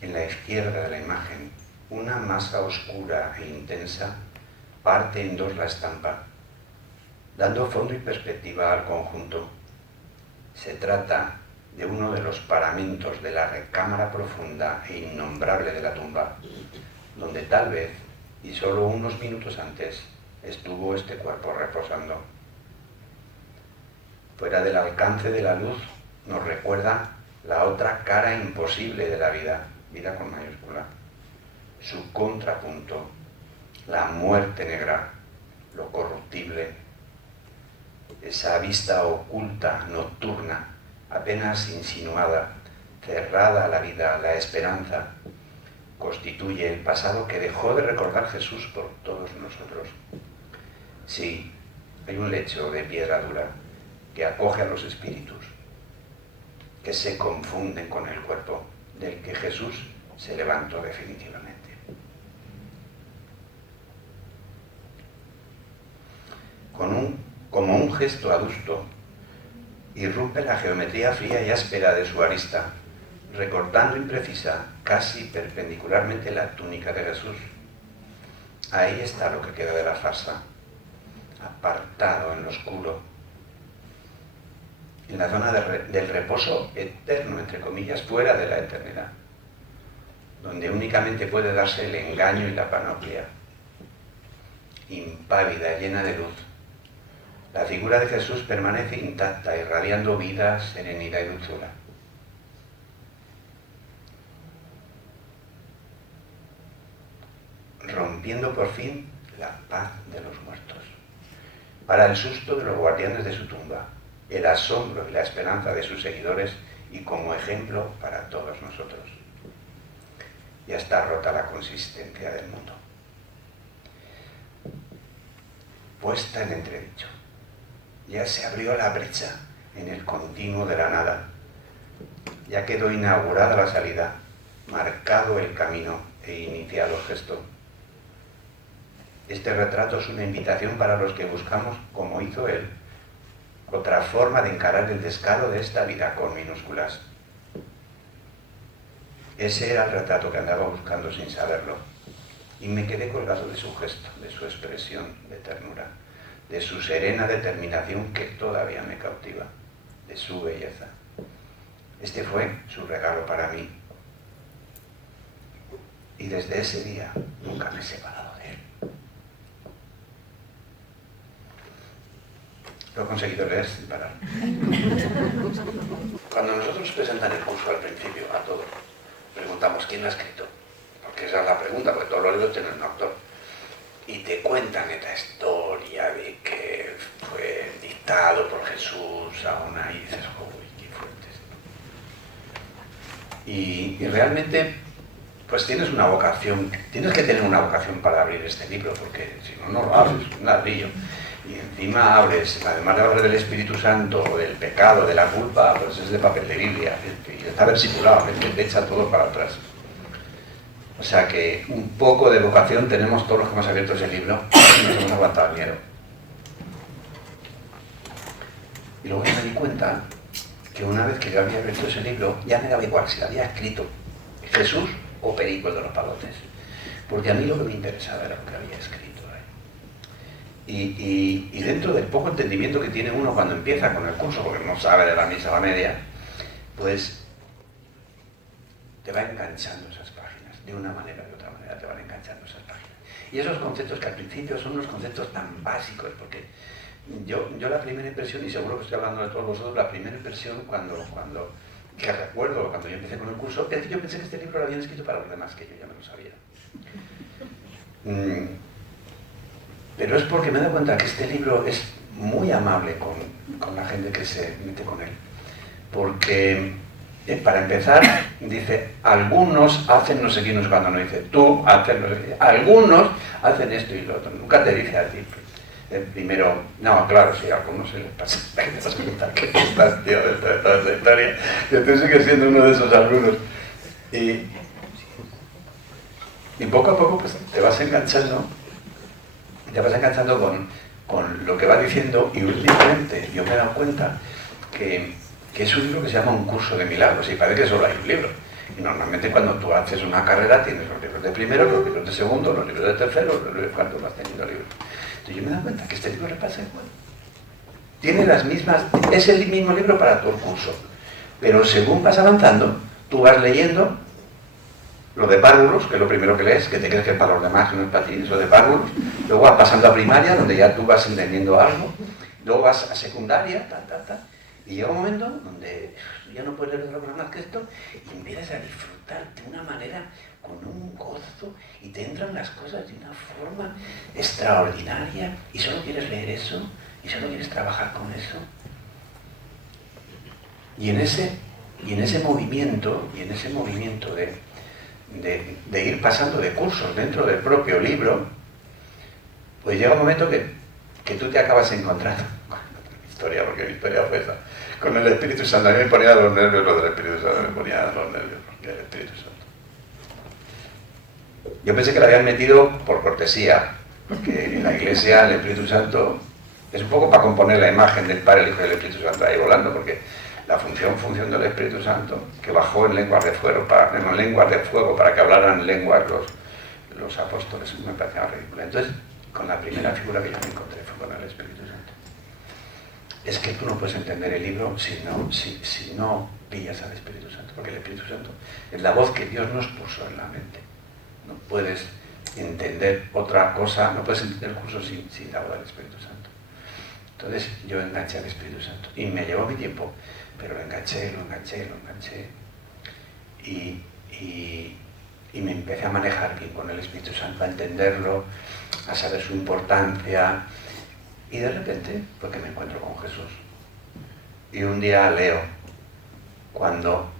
En la izquierda de la imagen, una masa oscura e intensa parte en dos la estampa, dando fondo y perspectiva al conjunto. Se trata de uno de los paramentos de la recámara profunda e innombrable de la tumba, donde tal vez, y solo unos minutos antes, estuvo este cuerpo reposando. Fuera del alcance de la luz nos recuerda la otra cara imposible de la vida, vida con mayúscula, su contrapunto, la muerte negra, lo corruptible, esa vista oculta, nocturna, apenas insinuada, cerrada a la vida, la esperanza, constituye el pasado que dejó de recordar Jesús por todos nosotros. Sí, hay un lecho de piedra dura que acoge a los espíritus, que se confunden con el cuerpo, del que Jesús se levantó definitivamente. Como un gesto adusto, irrumpe la geometría fría y áspera de su arista, recortando imprecisa, casi perpendicularmente la túnica de Jesús. Ahí está lo que queda de la farsa, apartado en lo oscuro, en la zona del reposo eterno, entre comillas, fuera de la eternidad, donde únicamente puede darse el engaño y la panoplia. Impávida, llena de luz, la figura de Jesús permanece intacta, irradiando vida, serenidad y dulzura. Rompiendo por fin la paz de los muertos, para el susto de los guardianes de su tumba, el asombro y la esperanza de sus seguidores y como ejemplo para todos nosotros. Ya está rota la consistencia del mundo, puesta en entredicho. Ya se abrió la brecha en el continuo de la nada. Ya quedó inaugurada la salida, marcado el camino e iniciado el gesto. Este retrato es una invitación para los que buscamos, como hizo él, otra forma de encarar el descaro de esta vida con minúsculas. Ese era el retrato que andaba buscando sin saberlo, y me quedé colgado de su gesto, de su expresión de ternura, de su serena determinación que todavía me cautiva, de su belleza. Este fue su regalo para mí, y desde ese día nunca me he separado de él. Lo he conseguido leer sin parar. Cuando nosotros presentan el curso al principio, a todos, preguntamos quién lo ha escrito. Porque esa es la pregunta, porque todos los libros tienen un autor. Y te cuentan esta historia de que fue dictado por Jesús a una y dices, uy, qué fuerte esto. Y realmente, pues tienes una vocación, tienes que tener una vocación para abrir este libro, porque si no, no lo abres, un ladrillo. Y encima abres, además de hablar del Espíritu Santo, o del pecado, de la culpa, pues es de papel de Biblia, y está versiculado, es que te echa todo para atrás. O sea que un poco de vocación tenemos todos los que hemos abierto ese libro y nos hemos aguantado el miedo. Y luego yo me di cuenta que una vez que yo había abierto ese libro, ya me daba igual si lo había escrito Jesús o Perico de los Palotes, porque a mí lo que me interesaba era lo que había escrito. Y dentro del poco entendimiento que tiene uno cuando empieza con el curso, porque no sabe de la misa a la media, pues te va enganchando esas páginas, de una manera o de otra manera te van enganchando esas páginas. Y esos conceptos que al principio son unos conceptos tan básicos, porque yo la primera impresión, y seguro que estoy hablando de todos vosotros, la primera impresión que recuerdo cuando yo empecé con el curso, es que yo pensé que este libro lo habían escrito para los demás, que yo ya me lo sabía. Pero es porque me he dado cuenta que este libro es muy amable con la gente que se mete con él. Porque, para empezar, dice, algunos hacen no sé qué, no sé cuándo, no dice, tú haces no sé qué, algunos hacen esto y lo otro. Nunca te dice a ti. Primero, no, claro, sí, a algunos se les pasa, que te vas a contar que estás, tío, de toda esta historia, y tú sigues siendo uno de esos algunos. Y poco a poco, pues, te vas enganchando con lo que va diciendo, y últimamente yo me he dado cuenta que es un libro que se llama Un curso de milagros, y parece que solo hay un libro. Y normalmente cuando tú haces una carrera tienes los libros de primero, los libros de segundo, los libros de tercero, los libros de cuarto, vas teniendo libros. Entonces yo me he dado cuenta que este libro le pasa igual. Tiene las mismas, es el mismo libro para todo el curso, pero según vas avanzando, tú vas leyendo lo de párvulos, que es lo primero que lees, que te crees que es para los demás, que no es para ti, es lo de párvulos. Luego vas pasando a primaria, donde ya tú vas entendiendo algo. Luego vas a secundaria, y llega un momento donde ya no puedes leer otra cosa más que esto, y empiezas a disfrutar de una manera, con un gozo, y te entran las cosas de una forma extraordinaria, y solo quieres leer eso, y solo quieres trabajar con eso. Y en ese movimiento de ir pasando de cursos dentro del propio libro, pues llega un momento que tú te acabas encontrando porque mi historia fue esa, con el Espíritu Santo. A mí me ponía los nervios lo del Espíritu Santo, me ponía los nervios porque el Espíritu Santo. Yo pensé que lo habían metido por cortesía, porque en la iglesia el Espíritu Santo es un poco para componer la imagen del Padre, el Hijo y el Espíritu Santo ahí volando, porque la función del Espíritu Santo, que bajó en lenguas de fuego para que hablaran lenguas los apóstoles, me parecía ridículo. Entonces, con la primera figura que yo me encontré fue con el Espíritu Santo. Es que tú no puedes entender el libro si no pillas al Espíritu Santo, porque el Espíritu Santo es la voz que Dios nos puso en la mente. No puedes entender otra cosa, no puedes entender el curso sin la voz del Espíritu Santo. Entonces yo enganché al Espíritu Santo y me llevó mi tiempo, pero lo enganché y me empecé a manejar bien con el Espíritu Santo, a entenderlo, a saber su importancia, y de repente, porque me encuentro con Jesús. Y un día leo, cuando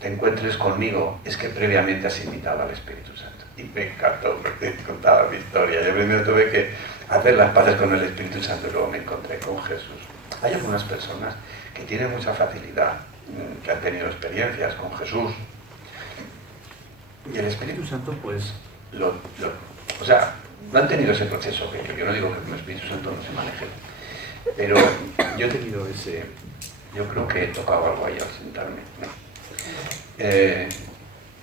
te encuentres conmigo, es que previamente has invitado al Espíritu Santo. Y me encantó, porque contaba mi historia. Yo primero tuve que hacer las paces con el Espíritu Santo y luego me encontré con Jesús. Hay algunas personas que tienen mucha facilidad, que han tenido experiencias con Jesús. Y el Espíritu Santo, pues, no han tenido ese proceso, que yo no digo que con el Espíritu Santo no se maneje, pero yo he tenido yo creo que he tocado algo ahí al sentarme, ¿no?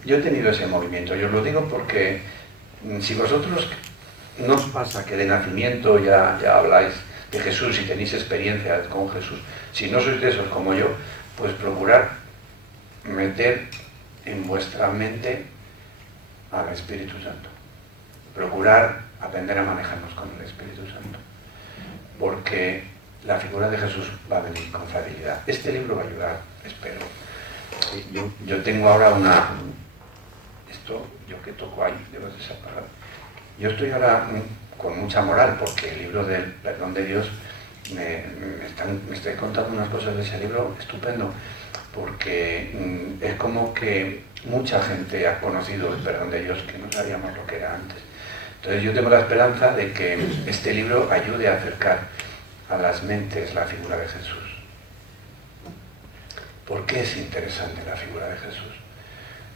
Yo he tenido ese movimiento, yo os lo digo porque si vosotros no os pasa que de nacimiento ya habláis de Jesús y tenéis experiencias con Jesús, si no sois de esos como yo, pues procurar meter en vuestra mente al Espíritu Santo. Procurar aprender a manejarnos con el Espíritu Santo. Porque la figura de Jesús va a venir con facilidad. Este libro va a ayudar, espero. Yo tengo ahora esto, yo que toco ahí, debo de separar. Yo estoy ahora con mucha moral, porque el libro del perdón de Dios, me estoy contando unas cosas de ese libro estupendo, porque es como que mucha gente ha conocido el perdón de Dios que no sabíamos lo que era antes. Entonces yo tengo la esperanza de que este libro ayude a acercar a las mentes la figura de Jesús. ¿Por qué es interesante la figura de Jesús?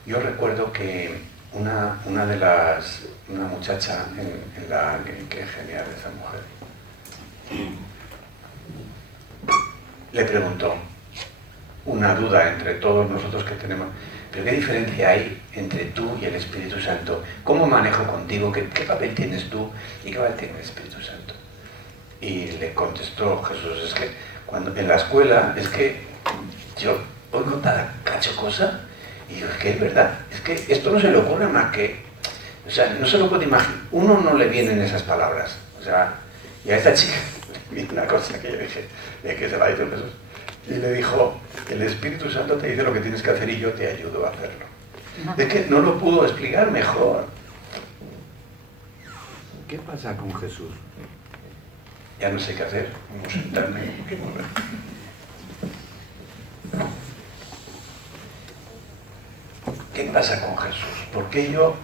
Yo recuerdo que una muchacha qué genial esa mujer, le preguntó una duda entre todos nosotros que tenemos, pero ¿qué diferencia hay entre tú y el Espíritu Santo? ¿Cómo manejo contigo? ¿Qué papel tienes tú y qué papel tiene el Espíritu Santo? Y le contestó Jesús, es que cuando en la escuela, es que yo oigo cada cacho cosa y digo, es que es verdad, es que esto no se le ocurre más que, o sea, no se lo puede imaginar, uno no le vienen esas palabras, o sea, y a esta chica le vi una cosa que yo dije, de que se la dice Jesús, y le dijo, el Espíritu Santo te dice lo que tienes que hacer y yo te ayudo a hacerlo. Es que no lo pudo explicar mejor. ¿Qué pasa con Jesús? Ya no sé qué hacer, vamos a sentarme. ¿Qué pasa con Jesús? ¿Por qué yo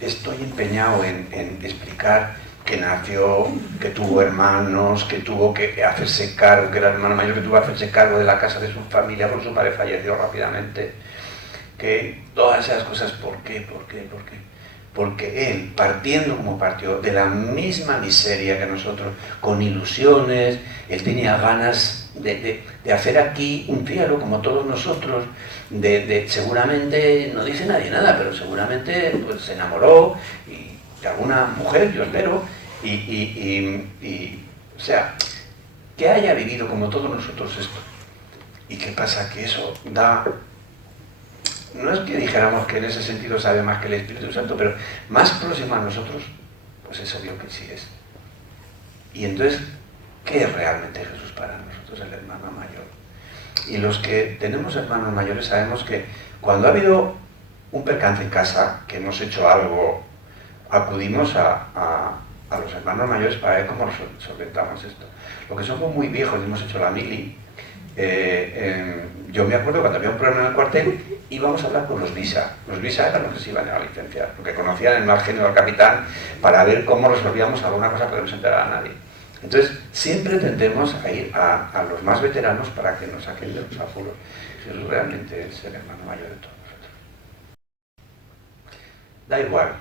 estoy empeñado en explicar que nació, que tuvo hermanos, que tuvo que hacerse cargo, que era el hermano mayor, que tuvo que hacerse cargo de la casa de su familia, porque su padre falleció rápidamente, que todas esas cosas? ¿Por qué? Porque él, partiendo como partió, de la misma miseria que nosotros, con ilusiones, él tenía ganas de hacer aquí un cielo como todos nosotros, seguramente, no dice nadie nada, pero seguramente pues, se enamoró de alguna mujer, yo espero, o sea, que haya vivido como todos nosotros esto. ¿Y qué pasa? Que eso da... No es que dijéramos que en ese sentido sabe más que el Espíritu Santo, pero más próximo a nosotros, pues es obvio que sí es. Y entonces, ¿qué es realmente Jesús para nosotros, el hermano mayor? Y los que tenemos hermanos mayores sabemos que cuando ha habido un percance en casa, que hemos hecho algo, acudimos a los hermanos mayores para ver cómo solventamos esto. Lo que somos muy viejos y hemos hecho la mili, yo me acuerdo cuando había un problema en el cuartel, íbamos a hablar con los visa. Los visa eran los que se iban a licenciar, los que conocían el mal genio del capitán, para ver cómo resolvíamos alguna cosa que no se enterara a nadie. Entonces, siempre tendemos a ir a los más veteranos para que nos saquen de los apuros. Jesús realmente es el hermano mayor de todos nosotros. Da igual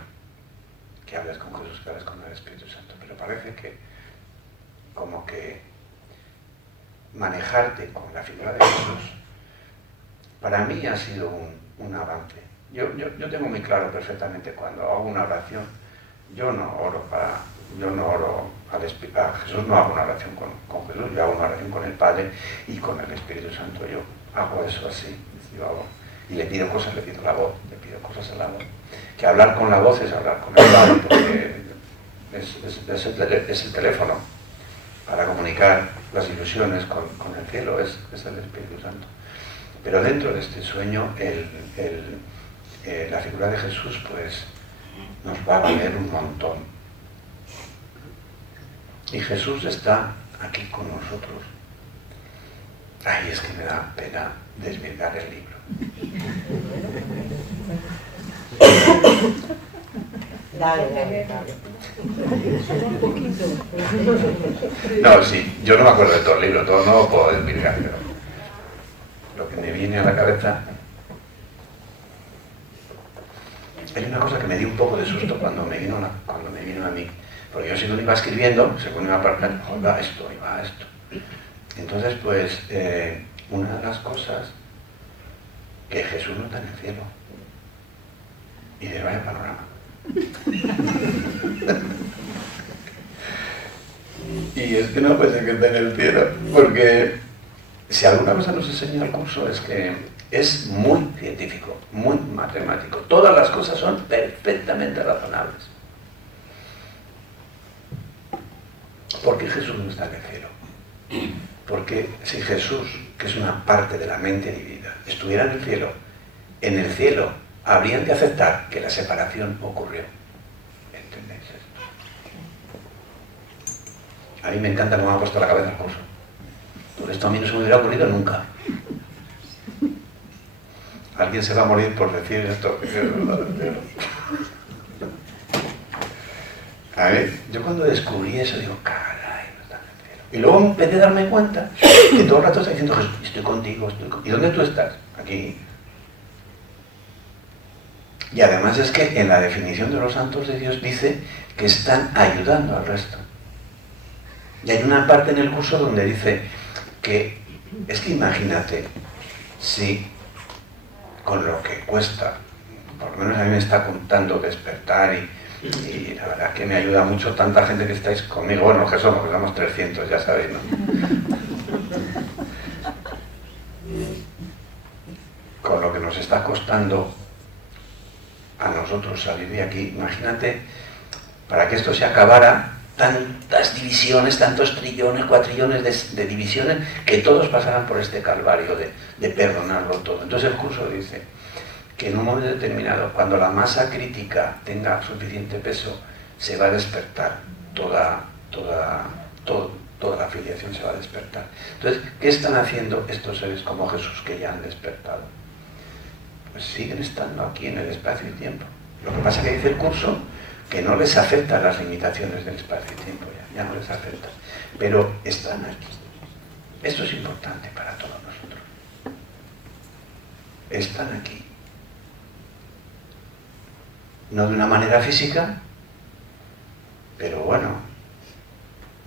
que hables con Jesús, que hables con el Espíritu Santo, pero parece que, como que manejarte con la figura de Jesús, para mí ha sido un avance. Yo tengo muy claro perfectamente cuando hago una oración, yo no oro al Espíritu, a Jesús no hago una oración con Jesús, yo hago una oración con el Padre y con el Espíritu Santo. Yo hago eso así, y le pido cosas, le pido la voz, le pido cosas a la voz. Que hablar con la voz es hablar con el Padre, porque es el teléfono para comunicar las ilusiones con el cielo, es el Espíritu Santo. Pero dentro de este sueño, la figura de Jesús pues nos va a valer un montón. Y Jesús está aquí con nosotros. Ay, es que me da pena desvirgar el libro. Dale. No, sí, yo no me acuerdo de todo el libro, todo no lo puedo desvirgar, pero lo que me viene a la cabeza... Hay una cosa que me dio un poco de susto cuando me vino a mí, porque yo según iba escribiendo, según iba aparcando, iba esto. Entonces, pues, una de las cosas que Jesús no está en el cielo. Y de vaya panorama. Y es que no puede ser que esté en el cielo, porque si alguna cosa nos enseña el curso es que es muy científico, muy matemático. Todas las cosas son perfectamente razonables. ¿Por qué Jesús no está en el cielo? Porque si Jesús, que es una parte de la mente divina, estuviera en el cielo habrían de aceptar que la separación ocurrió. ¿Entendéis esto? A mí me encanta cómo me ha puesto la cabeza el curso. Porque esto a mí no se me hubiera ocurrido nunca. Alguien se va a morir por decir esto. A ver, yo cuando descubrí eso digo, caray, no está en el cielo. Y luego empecé a darme cuenta que todo el rato está diciendo, Jesús, estoy contigo. ¿Y dónde tú estás? Aquí. Y además es que en la definición de los santos de Dios dice que están ayudando al resto. Y hay una parte en el curso donde dice que, es que imagínate, si con lo que cuesta, por lo menos a mí me está contando despertar y la verdad es que me ayuda mucho tanta gente que estáis conmigo, bueno, que somos 300, ya sabéis, ¿no? Con lo que nos está costando a nosotros salir de aquí, imagínate, para que esto se acabara, tantas divisiones, tantos trillones, cuatrillones de divisiones, que todos pasaran por este calvario de perdonarlo todo. Entonces el curso dice que en un momento determinado, cuando la masa crítica tenga suficiente peso, se va a despertar toda la filiación se va a despertar. Entonces, ¿qué están haciendo estos seres como Jesús que ya han despertado? Pues siguen estando aquí en el espacio y tiempo. Lo que pasa es que dice el curso que no les afectan las limitaciones del espacio y tiempo, ya no les afecta. Pero están aquí. Esto es importante para todos nosotros. Están aquí. No de una manera física, pero bueno,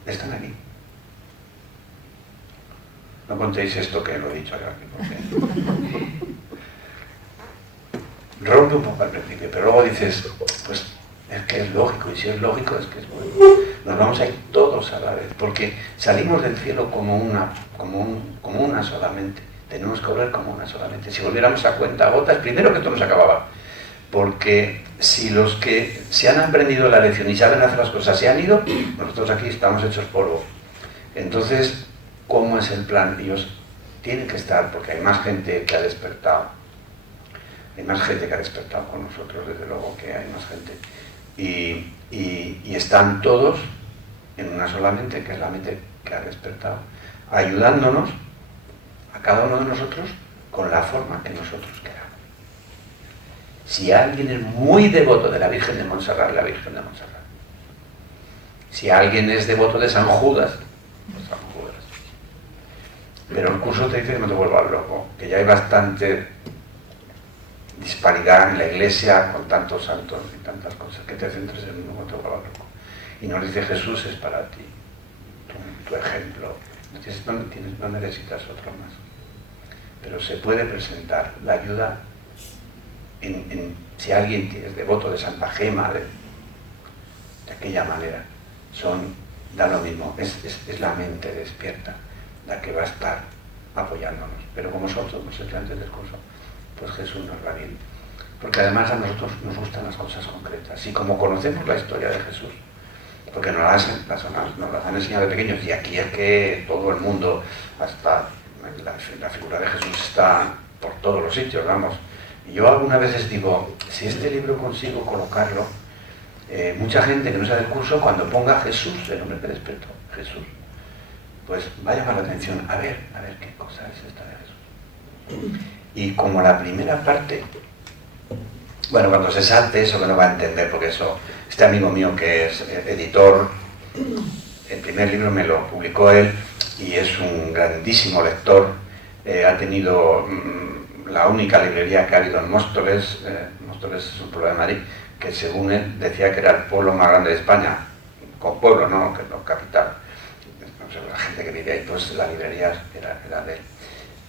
están aquí. No contéis esto que lo he dicho acá, porque rompe un poco al principio, pero luego dices, pues es que es lógico, y si es lógico es que es bueno. Nos vamos a ir todos a la vez, porque salimos del cielo como una solamente. Tenemos que volver como una solamente. Si volviéramos a cuentagotas, primero que todo nos acababa. Porque si los que se han aprendido la lección y saben hacer las cosas se han ido, nosotros aquí estamos hechos polvo. Entonces, ¿cómo es el plan? Ellos tienen que estar, porque hay más gente que ha despertado. Hay más gente que ha despertado con nosotros, desde luego que hay más gente. Y están todos en una sola mente, que es la mente que ha despertado, ayudándonos a cada uno de nosotros con la forma que nosotros queramos. Si alguien es muy devoto de la Virgen de Montserrat, la Virgen de Montserrat. Si alguien es devoto de San Judas, pues San Judas. Pero el curso te dice que no te vuelvas loco, que ya hay bastante disparidad en la iglesia con tantos santos y tantas cosas, que te centres en uno, no te vuelvas loco. Y nos dice Jesús es para ti, tu ejemplo. No necesitas otro más. Pero se puede presentar la ayuda si alguien es devoto de Santa Gema, de aquella manera, da lo mismo, es la mente despierta la que va a estar apoyándonos. Pero como nosotros hemos hecho antes del curso, pues Jesús nos va bien. Porque además a nosotros nos gustan las cosas concretas. Y como conocemos la historia de Jesús, porque nos las han enseñado de pequeños, y aquí es que todo el mundo, hasta la figura de Jesús está por todos los sitios, vamos. Y yo algunas veces digo, si este libro consigo colocarlo, mucha gente que no sabe del curso, cuando ponga Jesús, el hombre que despertó, Jesús, pues va a llamar la atención, a ver qué cosa es esta de Jesús. Y como la primera parte, bueno, cuando se salte eso que no va a entender, porque eso, este amigo mío que es editor, el primer libro me lo publicó él, y es un grandísimo lector, ha tenido la única librería que ha habido en Móstoles. Móstoles es un pueblo de Madrid, que según él decía que era el pueblo más grande de España, con pueblo, no, que no capital. No sé, la gente que vive ahí, pues la librería era de él.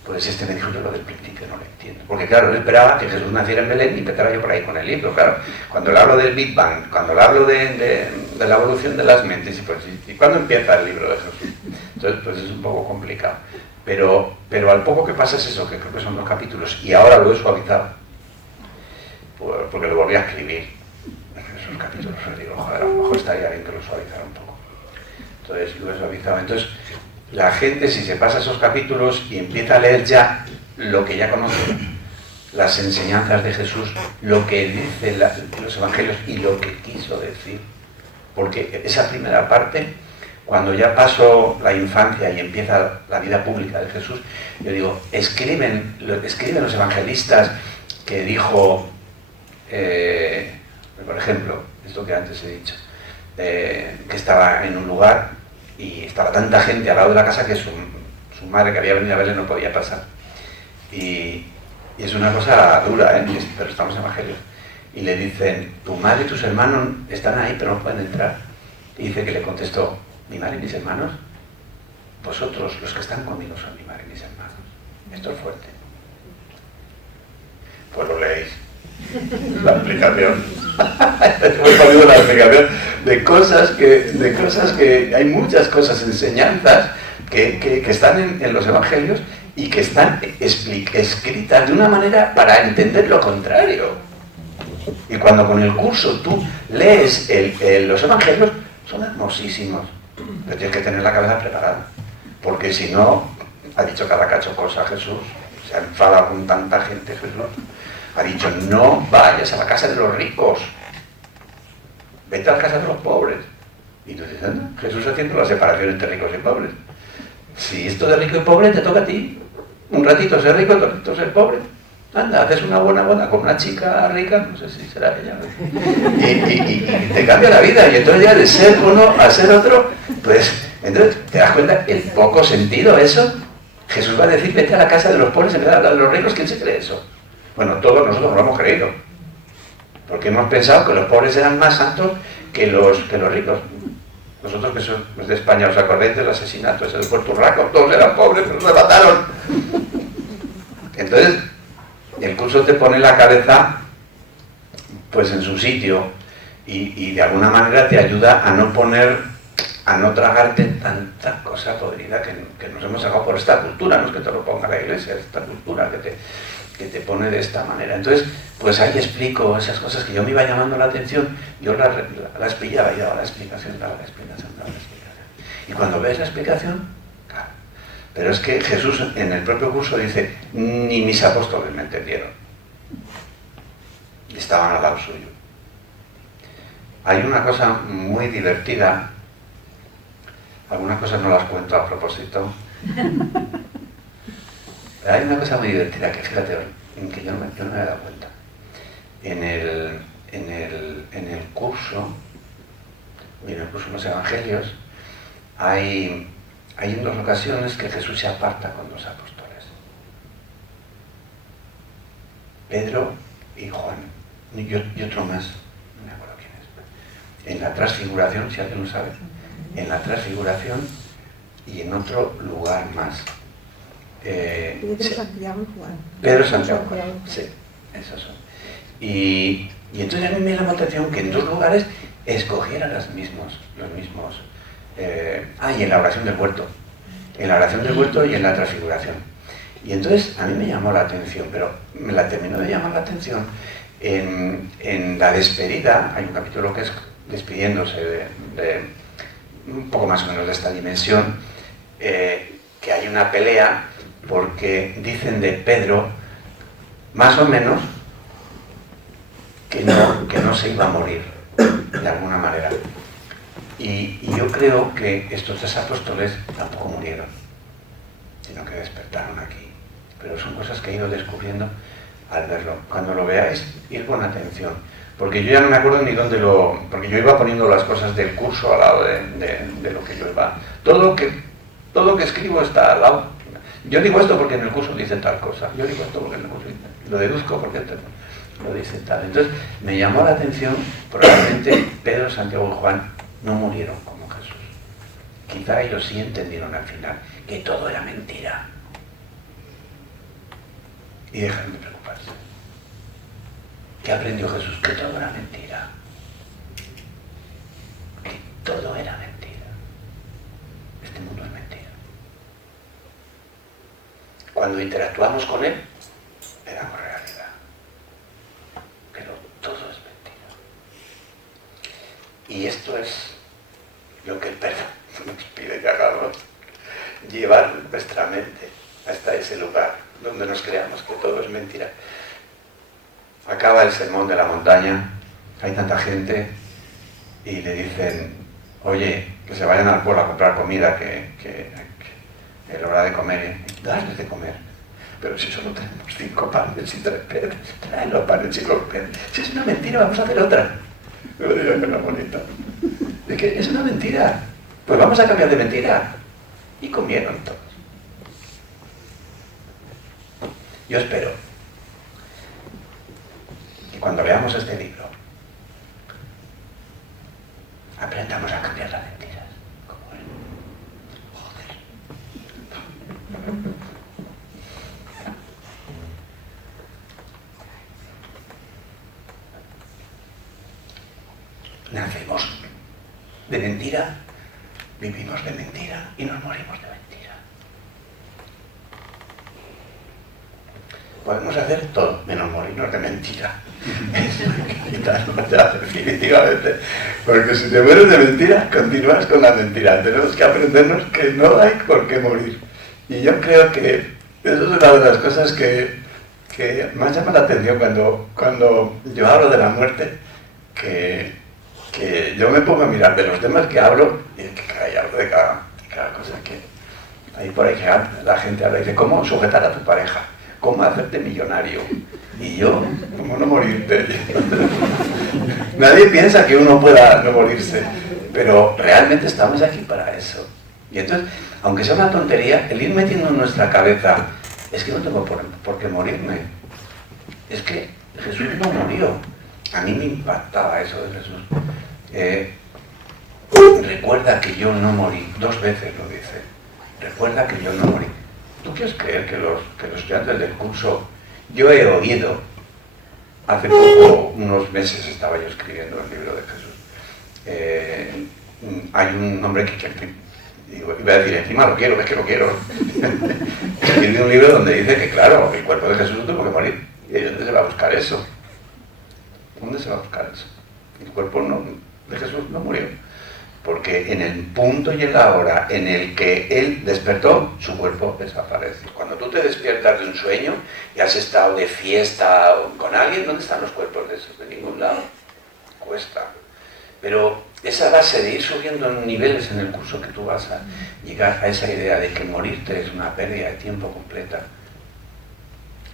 Pues este me dijo, yo lo del principio no lo entiendo. Porque claro, él esperaba que Jesús naciera en Belén y empezara yo por ahí con el libro, claro. Cuando le hablo del Big Bang, cuando le hablo de la evolución de las mentes, ¿y cuándo empieza el libro de Jesús? Entonces, pues es un poco complicado. Pero al poco que pasa es eso, que creo que son 2 capítulos, y ahora lo he suavizado, porque lo volví a escribir, esos capítulos, os digo, joder, a lo mejor estaría bien que lo suavizara un poco. Entonces lo he suavizado. Entonces, la gente, si se pasa esos capítulos y empieza a leer ya lo que ya conoce, las enseñanzas de Jesús, lo que dicen los evangelios y lo que quiso decir, porque esa primera parte, cuando ya pasó la infancia y empieza la vida pública de Jesús, yo digo, escriben los evangelistas que dijo, por ejemplo, esto que antes he dicho, que estaba en un lugar y estaba tanta gente al lado de la casa que su madre, que había venido a verle, no podía pasar. Y es una cosa dura, pero estamos en evangelio. Y le dicen, tu madre y tus hermanos están ahí, pero no pueden entrar. Y dice que le contestó, mi madre y mis hermanos, vosotros, los que están conmigo, son mi madre y mis hermanos. Esto es fuerte. Pues lo leéis. La explicación. Hemos ponido la explicación de cosas que hay muchas cosas, enseñanzas que están en los evangelios y que están escritas de una manera para entender lo contrario. Y cuando con el curso tú lees los evangelios, son hermosísimos, pero tienes que tener la cabeza preparada, porque si no, ha dicho cada cacho cosa Jesús, se ha enfadado con tanta gente Jesús, ha dicho, no vayas a la casa de los ricos, vete a la casa de los pobres. Y tú dices, anda, Jesús haciendo la separación entre ricos y pobres. Si esto de rico y pobre te toca a ti, un ratito ser rico, otro ratito ser pobre. Anda, haces una buena boda con una chica rica, no sé si será ella, y te cambia la vida. Y entonces ya de ser uno a ser otro, pues entonces te das cuenta el poco sentido eso. Jesús va a decir, vete a la casa de los pobres en vez de la de los ricos. ¿Quién se cree eso? Bueno, todos nosotros lo hemos creído, porque hemos pensado que los pobres eran más santos que los ricos. Nosotros que somos de España, ¿os acordáis del asesinato ese de Puerto Rico? Todos eran pobres, pero se mataron. Entonces, el curso te pone la cabeza pues en su sitio y de alguna manera te ayuda a no tragarte tanta cosa podrida que nos hemos sacado por esta cultura, no es que te lo ponga la iglesia, esta cultura que te pone de esta manera. Entonces, pues ahí explico esas cosas que yo me iba llamando la atención, yo las pillaba y daba la explicación. Y cuando ves la explicación, claro. Pero es que Jesús en el propio curso dice, ni mis apóstoles me entendieron. Y estaban al lado suyo. Hay una cosa muy divertida, algunas cosas no las cuento a propósito. Hay una cosa muy divertida que, fíjate, en que yo no me he dado cuenta. En el curso de los evangelios, hay en dos ocasiones que Jesús se aparta con dos apóstoles. Pedro y Juan, y otro más, no me acuerdo quién es. En la transfiguración, si alguien lo sabe, en la transfiguración y en otro lugar más. Pedro, Santiago y Juan. Pedro, Santiago y Juan, sí, esos son. Y entonces a mí me llama la atención que en dos lugares escogieran los mismos. Y en la oración del huerto. En la oración del huerto y en la transfiguración. Y entonces a mí me llamó la atención, pero me la terminó de llamar la atención en la despedida. Hay un capítulo que es despidiéndose de un poco más o menos de esta dimensión, que hay una pelea porque dicen de Pedro, más o menos, que no se iba a morir, de alguna manera. Y yo creo que estos tres apóstoles tampoco murieron, sino que despertaron aquí. Pero son cosas que he ido descubriendo al verlo. Cuando lo veáis, ir con atención. Porque yo ya no me acuerdo ni dónde porque yo iba poniendo las cosas del curso al lado de lo que yo iba. Todo lo que escribo está al lado. Yo digo esto porque en el curso dice tal cosa. Yo digo esto porque en el curso dice, lo deduzco porque lo dice tal. Entonces, me llamó la atención, probablemente Pedro, Santiago y Juan no murieron como Jesús. Quizá ellos sí entendieron al final que todo era mentira. Y dejaron de preocuparse. ¿Qué aprendió Jesús? Que todo era mentira. Que todo era mentira. Este mundo es mentira. Cuando interactuamos con él, le damos realidad. Pero todo es mentira. Y esto es lo que el perdón nos pide que hagamos. llevar nuestra mente hasta ese lugar donde nos creamos que todo es mentira. Acaba el sermón de la montaña, hay tanta gente y le dicen, oye, que se vayan al pueblo a comprar comida, que es hora de comer, y darles de comer. Pero si solo tenemos 5 panes y 3 peces, traen los panes y los peces. Si es una mentira, vamos a hacer otra. Me lo dirán con la bonita. Es que es una mentira. Pues vamos a cambiar de mentira. Y comieron todos. Yo espero que cuando leamos este libro aprendamos a cambiar las mentiras. Como él. Joder. Nacemos de mentira, vivimos de mentira y nos morimos de mentira. Podemos hacer todo menos morirnos de mentira. Definitivamente. Porque si te mueres de mentira, continúas con la mentira. Tenemos que aprendernos que no hay por qué morir. Y yo creo que eso es una de las cosas que más llama la atención cuando yo hablo de la muerte, que yo me pongo a mirar de los temas que hablo y es que hay algo de cada cosa que ahí por ejemplo la gente habla y dice cómo sujetar a tu pareja, cómo hacerte millonario, y yo, cómo no morirte. Nadie piensa que uno pueda no morirse, pero realmente estamos aquí para eso. Y entonces, aunque sea una tontería, el ir metiendo en nuestra cabeza, es que no tengo por qué morirme, es que Jesús no murió. A mí me impactaba eso de Jesús. Recuerda que yo no morí. 2 veces lo dice. Recuerda que yo no morí. ¿Tú quieres creer que los estudiantes del curso... Yo he oído, hace poco, unos meses estaba yo escribiendo el libro de Jesús. Hay un hombre que iba a decir, encima lo quiero, es que lo quiero. Escribí un libro donde dice que, claro, el cuerpo de Jesús tuvo que morir. ¿Y dónde se va a buscar eso? ¿Dónde se va a buscar eso? El cuerpo de Jesús no murió. Porque en el punto y en la hora en el que Él despertó, su cuerpo desaparece. Cuando tú te despiertas de un sueño y has estado de fiesta con alguien, ¿dónde están los cuerpos de esos? De ningún lado. Cuesta. Pero esa base de ir subiendo en niveles en el curso que tú vas a llegar a esa idea de que morirte es una pérdida de tiempo completa.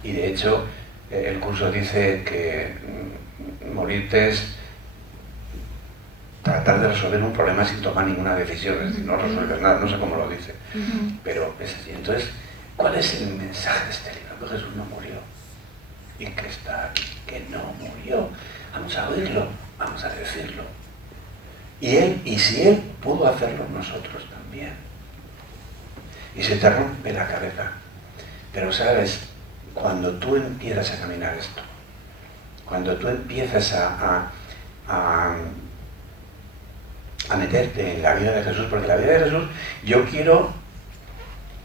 Y de hecho, el curso dice que morirte es tratar de resolver un problema sin tomar ninguna decisión, es decir, no resolver nada, no sé cómo lo dice, pero es así. Entonces, ¿cuál es el mensaje de este libro? Que Jesús no murió y que está aquí, que no murió. Vamos a oírlo, vamos a decirlo. Y si Él pudo hacerlo, nosotros también. Y se te rompe la cabeza. Pero sabes, cuando tú empiezas a caminar esto, cuando tú empiezas a meterte en la vida de Jesús, porque la vida de Jesús, yo quiero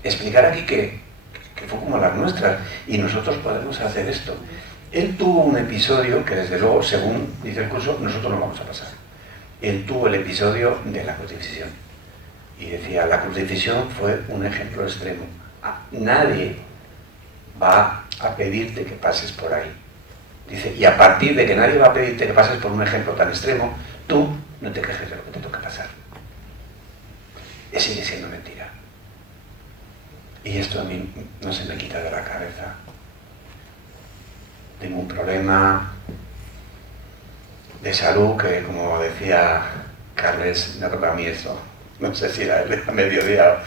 explicar aquí que fue como las nuestras, y nosotros podemos hacer esto. Él tuvo un episodio que desde luego, según dice el curso, nosotros no vamos a pasar. Él tuvo el episodio de la crucifixión, y decía, la crucifixión fue un ejemplo extremo. Nadie va a pedirte que pases por ahí. Dice, y a partir de que nadie va a pedirte que pases por un ejemplo tan extremo, tú no te quejes de lo que te toca pasar. Sigue siendo mentira. Y esto a mí no se me quita de la cabeza. Tengo un problema de salud que, como decía Carles, me toca a mí eso. No sé si era a mediodía,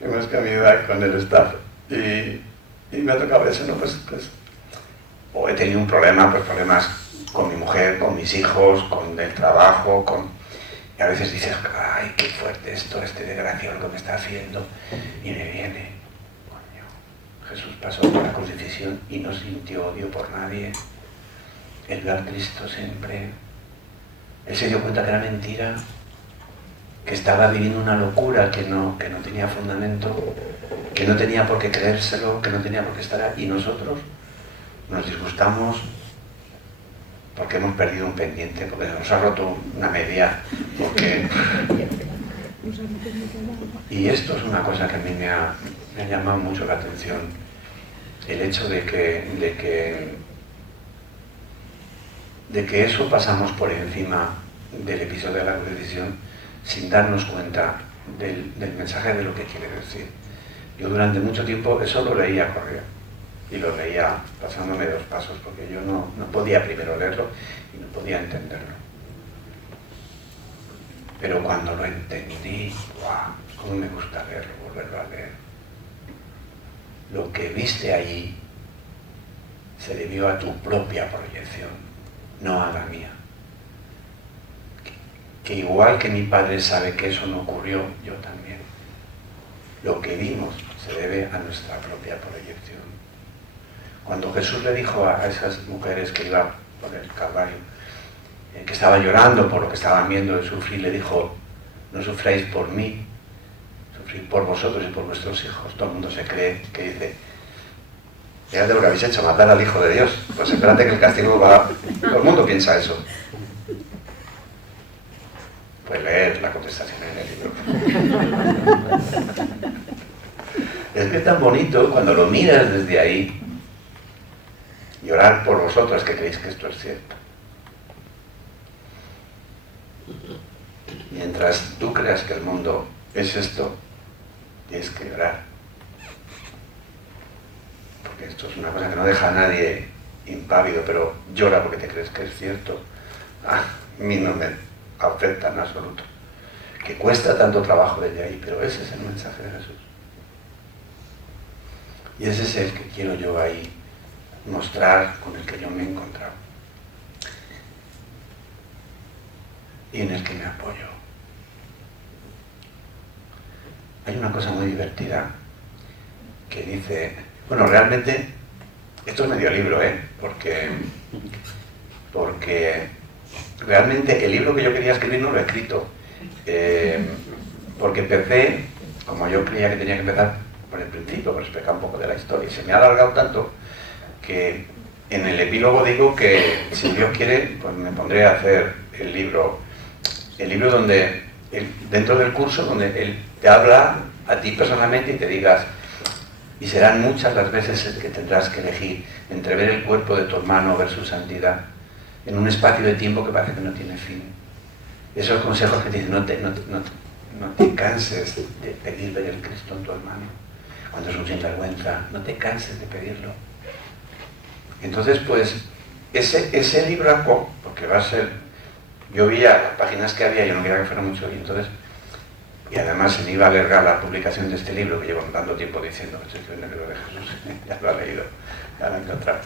hemos comido con el staff y me ha tocado eso, ¿no? Pues, o he tenido un problema, pues problemas con mi mujer, con mis hijos, con el trabajo, y a veces dices, ay, qué fuerte esto, este desgraciado lo que me está haciendo, y me viene, coño, Jesús pasó por la crucifixión y no sintió odio por nadie. Él vio a Cristo siempre. Él se dio cuenta que era mentira, que estaba viviendo una locura que no tenía fundamento, que no tenía por qué creérselo, que no tenía por qué estar ahí. Y nosotros nos disgustamos porque hemos perdido un pendiente, porque nos ha roto una media, porque Y esto es una cosa que a mí me ha llamado mucho la atención, el hecho de que eso pasamos por encima del episodio de la crucifixión sin darnos cuenta del mensaje de lo que quiere decir. Yo durante mucho tiempo eso lo leía a correr y lo leía pasándome 2 pasos porque yo no podía primero leerlo y no podía entenderlo. Pero cuando lo entendí, ¡guau! Cómo me gusta leerlo, volverlo a leer. Lo que viste allí se debió a tu propia proyección, no a la mía. Que igual que mi padre sabe que eso no ocurrió, yo también. Lo que vimos se debe a nuestra propia proyección. Cuando Jesús le dijo a esas mujeres que iban por el Calvario, que estaba llorando por lo que estaban viendo de sufrir, le dijo: no sufráis por mí, sufrid por vosotros y por vuestros hijos. Todo el mundo se cree que dice: fíjate lo que habéis hecho, matar al Hijo de Dios. Pues espérate que el castigo va... Todo el mundo piensa eso. Pues leer la contestación en el libro. Es que es tan bonito cuando lo miras desde ahí, llorar por vosotros que creéis que esto es cierto. Mientras tú creas que el mundo es esto, tienes que llorar. Porque esto es una cosa que no deja a nadie impávido, pero llora porque te crees que es cierto. A mí no me afecta en absoluto. Que cuesta tanto trabajo desde ahí, pero ese es el mensaje de Jesús. Y ese es el que quiero yo ahí mostrar, con el que yo me he encontrado. Y en el que me apoyo. Hay una cosa muy divertida que dice... Bueno, realmente, esto es medio libro, porque realmente el libro que yo quería escribir no lo he escrito. Porque empecé, como yo creía que tenía que empezar por el principio, por explicar un poco de la historia. Y se me ha alargado tanto que en el epílogo digo que, si Dios quiere, pues me pondré a hacer el libro donde, dentro del curso, donde Él te habla a ti personalmente y te digas: y serán muchas las veces que tendrás que elegir entre ver el cuerpo de tu hermano versus santidad, en un espacio de tiempo que parece que no tiene fin. Esos consejos que te dicen: no te canses de pedir ver el Cristo en tu hermano. Cuando es un sinvergüenza, no te canses de pedirlo. Entonces, pues, ese libro, porque va a ser... Yo veía las páginas que había, yo no quería que fuera mucho, y además se me iba a alargar la publicación de este libro, que llevo tanto tiempo diciendo que estoy escribiendo el libro de Jesús. Ya lo ha leído, ya lo ha encontrado.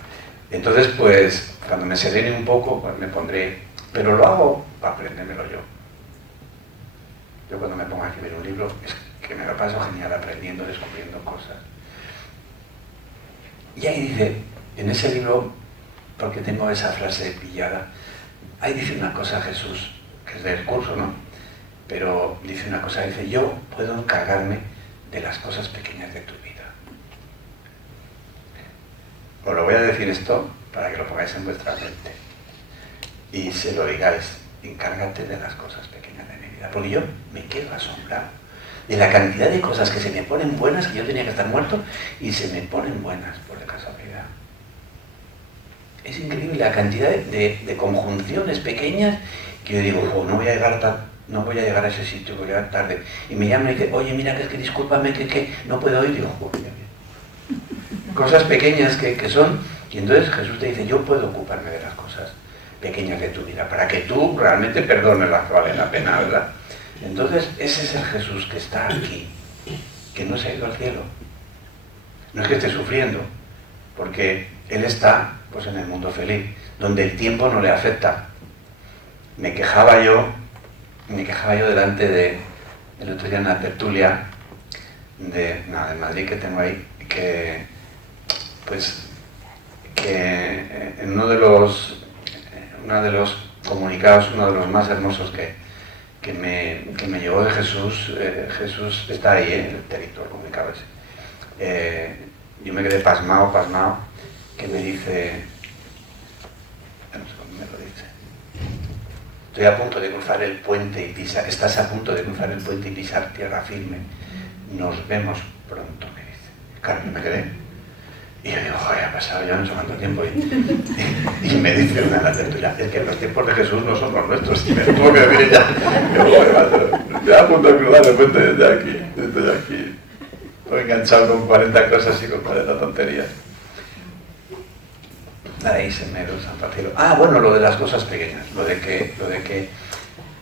Entonces, pues, cuando me serene un poco, pues me pondré... Pero lo hago para aprendérmelo yo. Yo cuando me pongo a escribir un libro, es que me lo paso genial aprendiendo, descubriendo cosas. Y ahí dice, en ese libro, porque tengo esa frase pillada, ahí dice una cosa Jesús, que es del curso, ¿no? Pero dice una cosa, dice: yo puedo encargarme de las cosas pequeñas de tu vida. Os lo voy a decir esto para que lo pongáis en vuestra mente y se lo digáis: encárgate de las cosas pequeñas de mi vida, porque yo me quedo asombrado de la cantidad de cosas que se me ponen buenas, que yo tenía que estar muerto, y se me ponen buenas por de casualidad. Es increíble la cantidad de conjunciones pequeñas que yo digo: oh, no voy a llegar a ese sitio, voy a llegar tarde. Y me llaman y dicen: oye, mira, que es que discúlpame, que no puedo ir. Y digo: joder, bien. Cosas pequeñas que son, y entonces Jesús te dice: yo puedo ocuparme de las cosas pequeñas de tu vida, para que tú realmente perdones las que valen la pena, ¿verdad? Entonces, ese es el Jesús que está aquí, que no se ha ido al cielo. No es que esté sufriendo, porque Él está, pues, en el mundo feliz, donde el tiempo no le afecta. Me quejaba yo delante de, el otro día en la tertulia de Madrid que tengo ahí, que en uno de los comunicados, uno de los más hermosos que me llegó de Jesús, Jesús está ahí, el texto, el comunicado ese. Yo me quedé pasmado, que me dice, no sé cómo me lo dice, estoy a punto de cruzar el puente y pisar, estás a punto de cruzar el puente y pisar tierra firme. Nos vemos pronto, me dice. Claro, yo me quedé. Y yo digo, joder, ha pasado ya no sé cuánto tiempo. Y me dice una de las tertulias, es que los tiempos de Jesús no son los nuestros. Y me tuvo que decir ella, yo, joder, macho, estoy a punto de cruzar el puente desde aquí. Estoy aquí. Estoy enganchado con 40 cosas y con 40 tonterías. Ahí se me dio San Patricio. Ah, bueno, lo de las cosas pequeñas, lo de que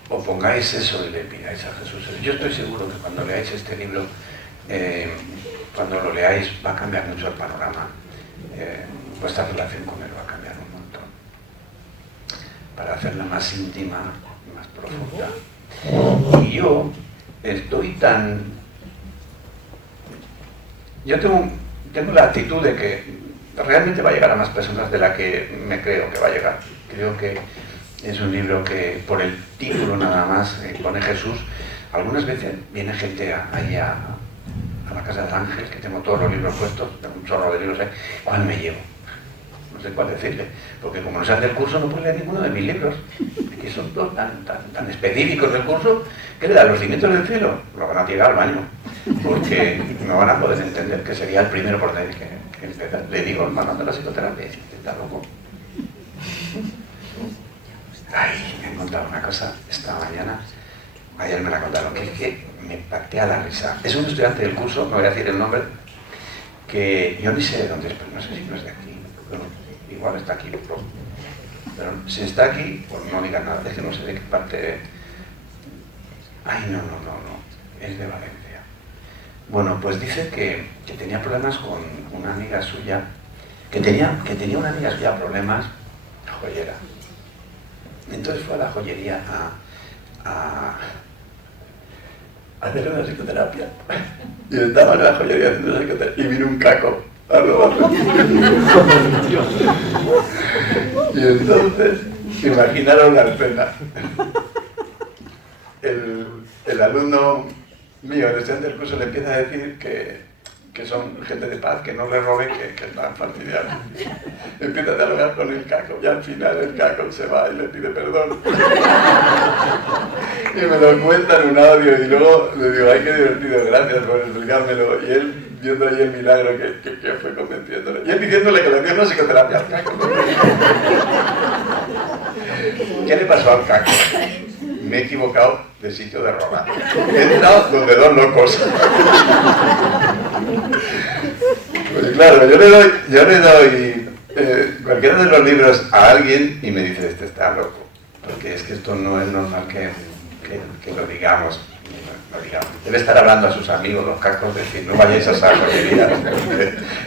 os pongáis eso y le pidáis a Jesús. Yo estoy seguro que cuando leáis este libro, cuando lo leáis va a cambiar mucho el panorama. Vuestra relación con él va a cambiar un montón. Para hacerla más íntima, más profunda. Y yo estoy tan... Yo tengo la actitud de que realmente va a llegar a más personas de la que me creo que va a llegar. Creo que es un libro que por el título nada más pone Jesús. Algunas veces viene gente allí a la casa del Ángel, que tengo todos los libros puestos, un chorro de libros, ¿cuál me llevo? No sé cuál decirle, porque como no sean del curso no puedo leer ninguno de mis libros, que son todos tan específicos del curso, que le dan los cimientos del cielo, lo van a tirar al baño, porque no van a poder entender que sería el primero por donde que empezar. Le digo, el manual de la psicoterapia, está loco. Ay, me han contado una cosa esta mañana, ayer me la contaron, que me patea la risa. Es un estudiante del curso, no voy a decir el nombre, que yo ni sé de dónde es, pero no sé si no es de aquí. Bueno, igual está aquí, pero si está aquí, pues no diga nada, es que no sé de qué parte. Ay, no, es de Valencia. Bueno, pues dice que tenía problemas con una amiga suya, que tenía una amiga suya problemas, joyera. Entonces fue a la joyería a hacer una psicoterapia. Y estaba en la joyería haciendo psicoterapia y vino un caco a robarlo. Y entonces, imaginaron la escena. El alumno mío, el estudiante del curso, le empieza a decir que son gente de paz, que no le roben, que están fastidiados. Empieza a dialogar con el caco y al final el caco se va y le pide perdón. Y me lo cuenta en un audio y luego le digo, ay, qué divertido, gracias por explicármelo. Y él viendo ahí el milagro que fue convenciéndole. Y él diciéndole que le dio una psicoterapia al caco. ¿Qué le pasó al caco? Me he equivocado de sitio de robar. He entrado donde dos locos. Pues claro, yo le doy cualquiera de los libros a alguien y me dice, este está loco. Porque es que esto no es normal que lo digamos. Debe estar hablando a sus amigos, los cacos, decir, no vayáis a esa joyería,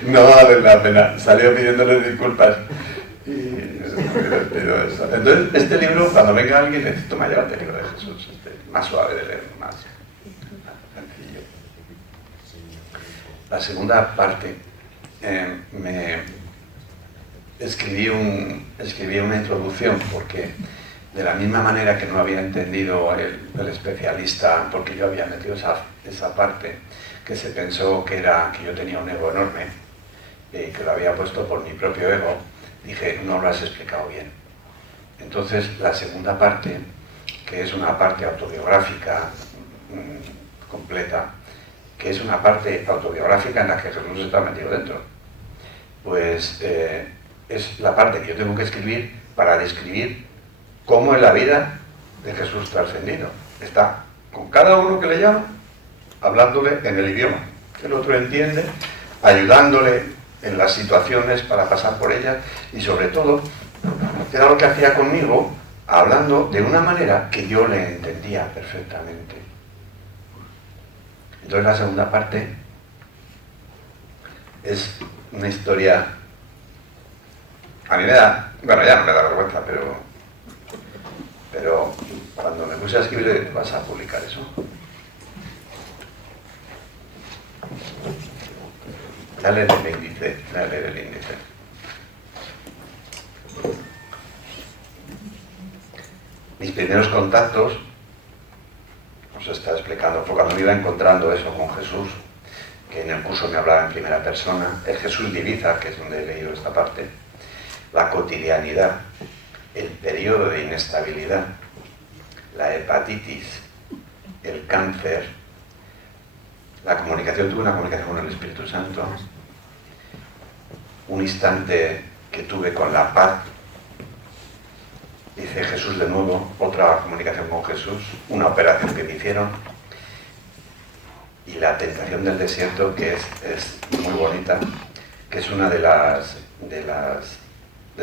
no vale la pena. Salió pidiéndoles disculpas. Y es muy divertido eso. Entonces, este libro, cuando venga alguien, le dice, toma, llévate el libro de Jesús, más suave de leer, más sencillo. La segunda parte, escribí una introducción, porque de la misma manera que no había entendido el especialista, porque yo había metido esa parte, que se pensó que yo tenía un ego enorme, que lo había puesto por mi propio ego, dije, no lo has explicado bien. Entonces, la segunda parte, que es una parte autobiográfica completa, que es una parte autobiográfica en la que Jesús está metido dentro, pues es la parte que yo tengo que escribir para describir cómo es la vida de Jesús trascendido. Está con cada uno que le llama, hablándole en el idioma que el otro entiende, ayudándole en las situaciones para pasar por ellas y sobre todo, era lo que hacía conmigo, hablando de una manera que yo le entendía perfectamente. Entonces la segunda parte es una historia, a mí me da, bueno, ya no me da vergüenza, pero cuando me puse a escribir, ¿vas a publicar eso? Dale el índice, dale el índice. Mis primeros contactos, os estaba explicando, fue cuando me iba encontrando eso con Jesús, que en el curso me hablaba en primera persona, el Jesús de Ibiza, que es donde he leído esta parte, la cotidianidad, el periodo de inestabilidad, la hepatitis, el cáncer, la comunicación, tuve una comunicación con el Espíritu Santo, un instante que tuve con la paz, dice Jesús de nuevo, otra comunicación con Jesús, una operación que me hicieron, y la tentación del desierto, que es muy bonita, que es una de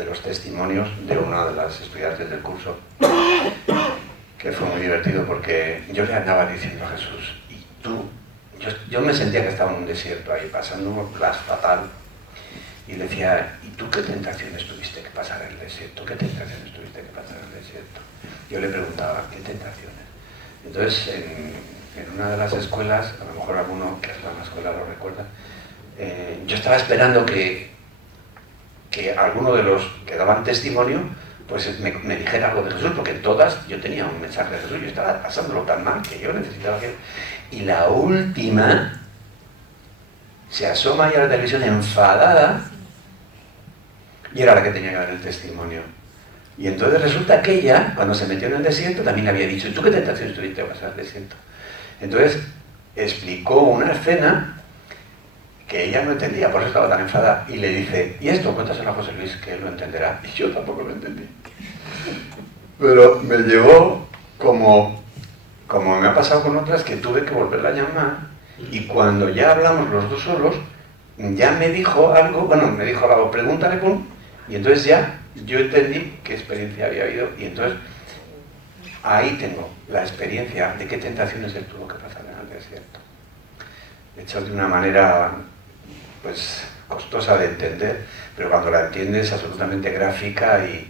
los testimonios de una de las estudiantes del curso, que fue muy divertido porque yo le andaba diciendo a Jesús, y tú, yo me sentía que estaba en un desierto ahí, pasando las fatal, y le decía, ¿y tú qué tentaciones tuviste que pasar en el desierto? ¿Qué tentaciones tuviste que pasar en el desierto? Yo le preguntaba, ¿qué tentaciones? Entonces, en una de las escuelas, a lo mejor alguno que es la escuela lo recuerda, yo estaba esperando que alguno de los que daban testimonio pues me dijera algo de Jesús, porque en todas yo tenía un mensaje de Jesús, yo estaba pasándolo tan mal que yo necesitaba que... Y la última se asoma ahí a la televisión enfadada, y era la que tenía que dar el testimonio. Y entonces resulta que ella, cuando se metió en el desierto, también había dicho, ¿y tú qué tentaciones tuviste a pasar el desierto? Entonces explicó una escena que ella no entendía, por eso estaba tan enfadada, y le dice, ¿y esto? Cuéntaselo a José Luis, que él lo entenderá. Y yo tampoco lo entendí. Pero me llevó como me ha pasado con otras, que tuve que volverla a llamar, y cuando ya hablamos los dos solos, ya me dijo algo, pregúntale con, y entonces ya yo entendí qué experiencia había habido, y entonces ahí tengo la experiencia de qué tentaciones él tuvo que pasar en el desierto. Hecho de una manera pues costosa de entender, pero cuando la entiendes absolutamente gráfica y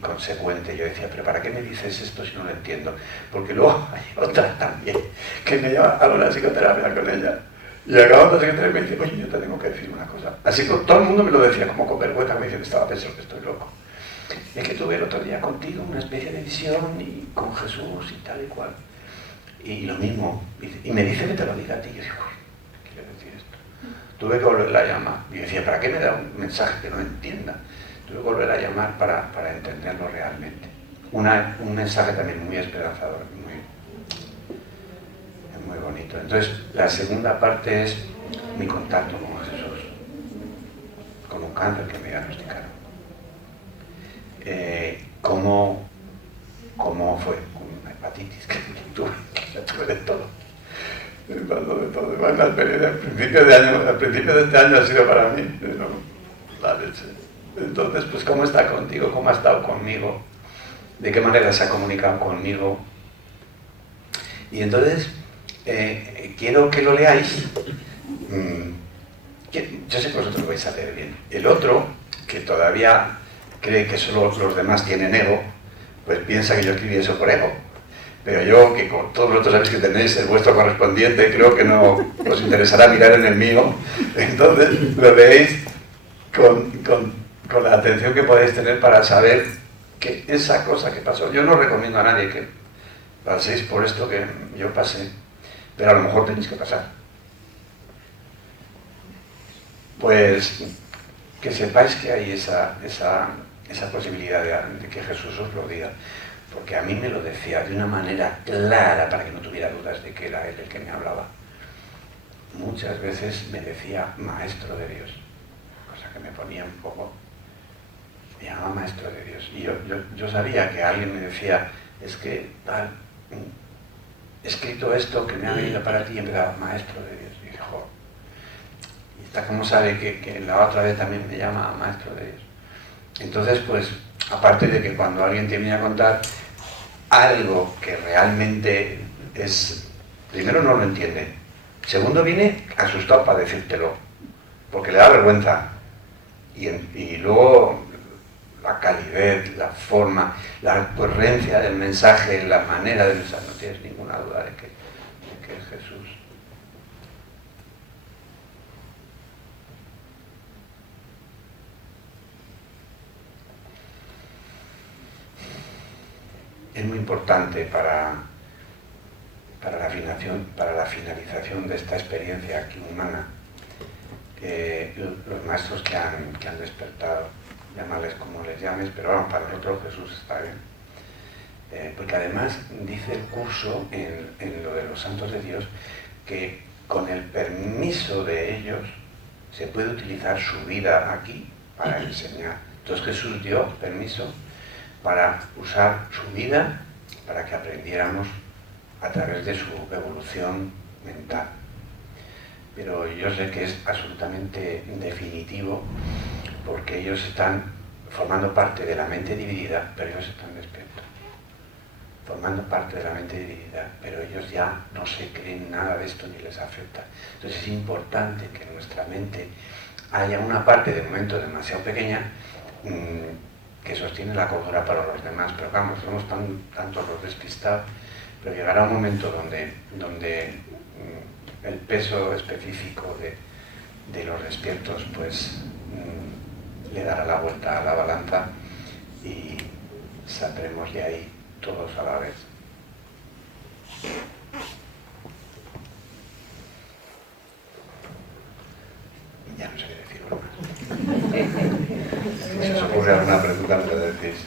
consecuente. Yo decía, ¿pero para qué me dices esto si no lo entiendo? Porque luego hay otra también que me lleva a una psicoterapia con ella, y acabando la psicoterapia me dice, oye, yo te tengo que decir una cosa. Así que todo el mundo me lo decía como con vergüenza, me dice, estaba pensando que estoy loco. Es que tuve el otro día contigo una especie de visión y con Jesús y tal y cual. Y lo mismo, y me dice que te lo diga a ti. Y yo digo, ¿qué quiere decir esto? Tuve que volverla a llamar. Y yo decía, ¿para qué me da un mensaje que no entienda? Tuve que volver a llamar para entenderlo realmente. Un mensaje también muy esperanzador, muy bonito. Entonces, la segunda parte es mi contacto con Jesús, con un cáncer que me diagnosticaron. ¿Cómo fue? Con una hepatitis que tuve de todo. Bueno, al principio de este año ha sido para mí la leche. Entonces, pues, ¿cómo está contigo? ¿Cómo ha estado conmigo? ¿De qué manera se ha comunicado conmigo? Y entonces, quiero que lo leáis. Yo sé que vosotros lo vais a leer bien. El otro, que todavía cree que solo los demás tienen ego, pues piensa que yo escribí eso por ego. Pero yo, que con todos vosotros sabéis que tenéis el vuestro correspondiente, creo que no os interesará mirar en el mío. Entonces, lo leéis con la atención que podéis tener para saber que esa cosa que pasó. Yo no recomiendo a nadie que paséis por esto que yo pasé, pero a lo mejor tenéis que pasar. Pues que sepáis que hay esa posibilidad de que Jesús os lo diga, porque a mí me lo decía de una manera clara para que no tuviera dudas de que era Él el que me hablaba. Muchas veces me decía Maestro de Dios, cosa que me ponía un poco, me llamaba Maestro de Dios, y yo sabía que alguien me decía, es que tal, he escrito esto que me ha venido para ti, y empezaba Maestro de Dios, y dije, jo, y está como sabe que la otra vez también me llama Maestro de Dios. Entonces, pues, aparte de que cuando alguien te viene a contar algo que realmente es, primero no lo entiende, segundo viene asustado para decírtelo, porque le da vergüenza, y luego la calidez, la forma, la coherencia del mensaje, la manera de mensaje, no tienes ninguna duda de que es Jesús. Es muy importante para la finalización de esta experiencia aquí humana, los maestros que han despertado, llámales como les llames, pero bueno, para nosotros Jesús está bien, Porque además dice el curso en lo de los santos de Dios que con el permiso de ellos se puede utilizar su vida aquí para enseñar. Entonces Jesús dio permiso para usar su vida para que aprendiéramos a través de su evolución mental. Pero yo sé que es absolutamente definitivo porque ellos están formando parte de la mente dividida, pero ellos están despiertos. Formando parte de la mente dividida, pero ellos ya no se creen nada de esto ni les afecta. Entonces es importante que en nuestra mente haya una parte de momento demasiado pequeña que sostiene la cordura para los demás, pero vamos, somos tantos los despistados, pero llegará un momento donde el peso específico de los despiertos pues le dará la vuelta a la balanza y saldremos de ahí todos a la vez. Ya no sé qué decir más. Si os ocurre alguna pregunta me lo decís.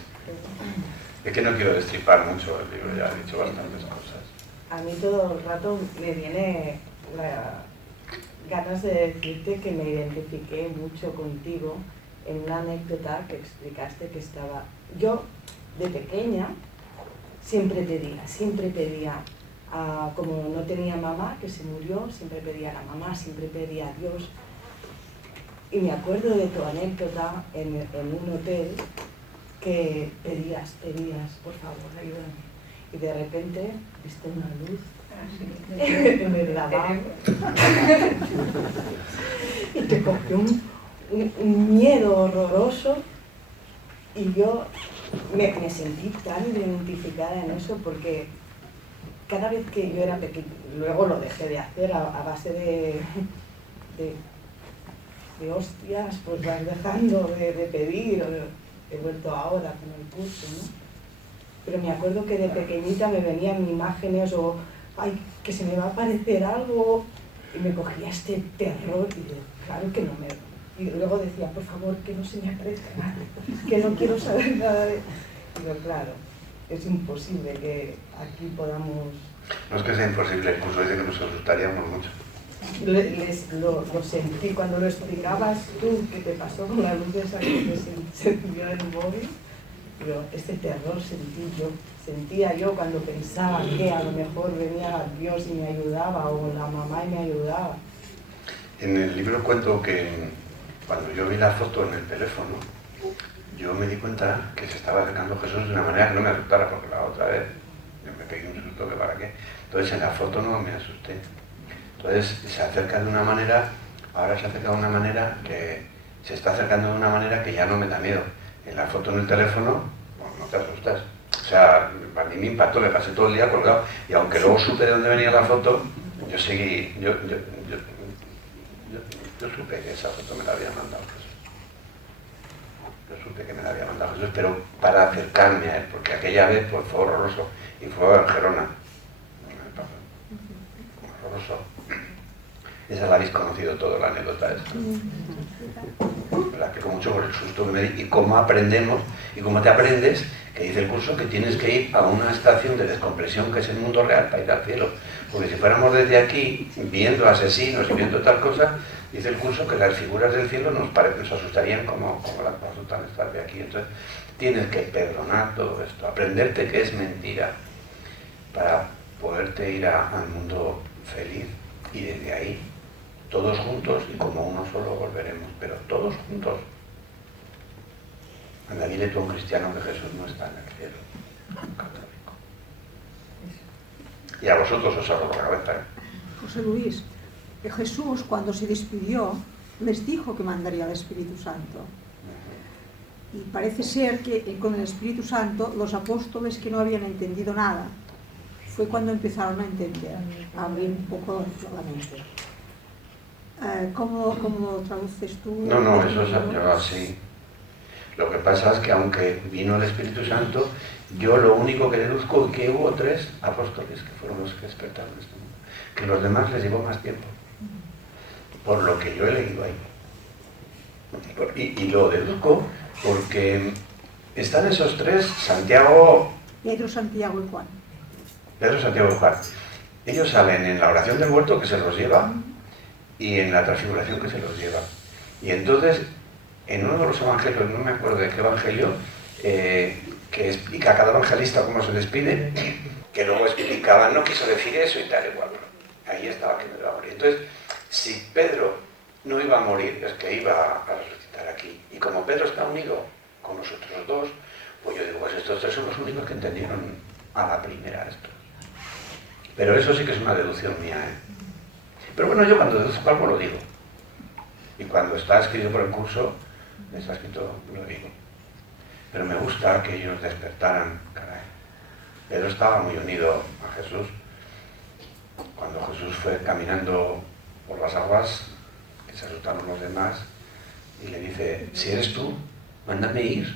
Es que no quiero destripar mucho el libro, ya he dicho bastantes cosas. A mí todo el rato me viene ganas de decirte que me identifiqué mucho contigo en una anécdota que explicaste que estaba... Yo, de pequeña, siempre pedía, como no tenía mamá, que se murió, siempre pedía a la mamá, siempre pedía a Dios. Y me acuerdo de tu anécdota en un hotel que pedías, por favor, ayúdame. Y de repente viste una luz en el lavabo y te cogió un miedo horroroso y yo me sentí tan identificada en eso porque cada vez que yo era pequeña, luego lo dejé de hacer a base de hostias, pues vas dejando de pedir, he vuelto ahora con el curso, ¿no? Pero me acuerdo que de pequeñita me venían imágenes o, ay, que se me va a aparecer algo, y me cogía este terror y digo, claro que no me... Y luego decía, por favor, que no se me aparezca nada, que no quiero saber nada de... Pero claro, es imposible que aquí podamos... No es que sea imposible, incluso dice que nos asustaríamos mucho. Lo sentí cuando lo explicabas tú, que te pasó con la luz esa que se vio en el móvil, pero este terror sentía yo cuando pensaba que a lo mejor venía Dios y me ayudaba o la mamá y me ayudaba. En el libro cuento que cuando yo vi la foto en el teléfono, yo me di cuenta que se estaba acercando Jesús de una manera que no me asustara, porque la otra vez yo me pegué un susto que para qué. Entonces en la foto no me asusté. Entonces se acerca de una manera, ahora se acerca de una manera que se está acercando de una manera que ya no me da miedo. En la foto en el teléfono, bueno, no te asustas. O sea, a mí me impactó, me pasé todo el día colgado. Y aunque luego supe de dónde venía la foto, yo seguí, yo supe que esa foto me la había mandado Jesús. Yo supe que me la había mandado Jesús, pero para acercarme a él, porque aquella vez pues, fue horroroso. Y fue en Gerona. Horroroso. Esa la habéis conocido todo, la anécdota esa. La explico mucho por el susto que me di y cómo aprendemos y cómo te aprendes, que dice el curso que tienes que ir a una estación de descompresión que es el mundo real para ir al cielo. Porque si fuéramos desde aquí viendo asesinos y viendo tal cosa, dice el curso que las figuras del cielo nos asustarían como las que asustan estar de aquí. Entonces tienes que perdonar todo esto, aprenderte que es mentira para poderte ir al mundo feliz y desde ahí todos juntos y como uno solo volveremos, pero todos juntos. Anda, dile tú a un cristiano que Jesús no está en el cielo, católico. Y a vosotros os abro la cabeza, ¿eh? José Luis, que Jesús cuando se despidió les dijo que mandaría al Espíritu Santo. Y parece ser que con el Espíritu Santo los apóstoles que no habían entendido nada, fue cuando empezaron a entender, a abrir un poco la mente. ¿Cómo traduces tú? No, eso es yo así. Lo que pasa es que aunque vino el Espíritu Santo, yo lo único que deduzco es que hubo 3 apóstoles que fueron los que despertaron este mundo. Que los demás les llevó más tiempo. Por lo que yo he leído ahí. Y lo deduzco porque están esos 3, Santiago Pedro, Santiago y Juan. Pedro, Santiago y Juan. Ellos salen en la oración del huerto, que se los lleva, y en la transfiguración, que se los lleva. Y entonces, en uno de los evangelios, no me acuerdo de qué evangelio, que explica a cada evangelista cómo se despide, que luego explicaba, no quiso decir eso y tal, igual. Ahí estaba que no iba a morir. Entonces, si Pedro no iba a morir, es que iba a resucitar aquí. Y como Pedro está unido con los otros dos, pues yo digo, pues estos tres son los únicos que entendieron a la primera esto. Pero eso sí que es una deducción mía, ¿eh? Pero bueno, yo cuando deduzco algo lo digo. Y cuando está escrito por el curso, está escrito, lo digo. Pero me gusta que ellos despertaran, caray. Pedro estaba muy unido a Jesús. Cuando Jesús fue caminando por las aguas, que se asustaron los demás, y le dice, si eres tú, mándame ir.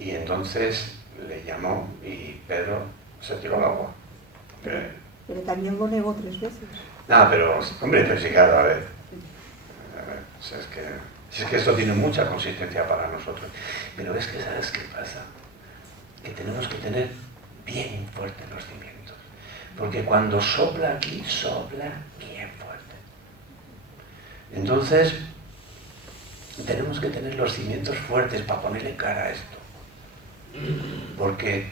Y entonces le llamó y Pedro se tiró al agua. Pero también lo negó 3 veces. Nada, pero, hombre, pero sí, claro, a ver, si es que esto tiene mucha consistencia para nosotros. Pero es que, ¿sabes qué pasa? Que tenemos que tener bien fuertes los cimientos. Porque cuando sopla aquí, sopla bien fuerte. Entonces, tenemos que tener los cimientos fuertes para ponerle cara a esto. Porque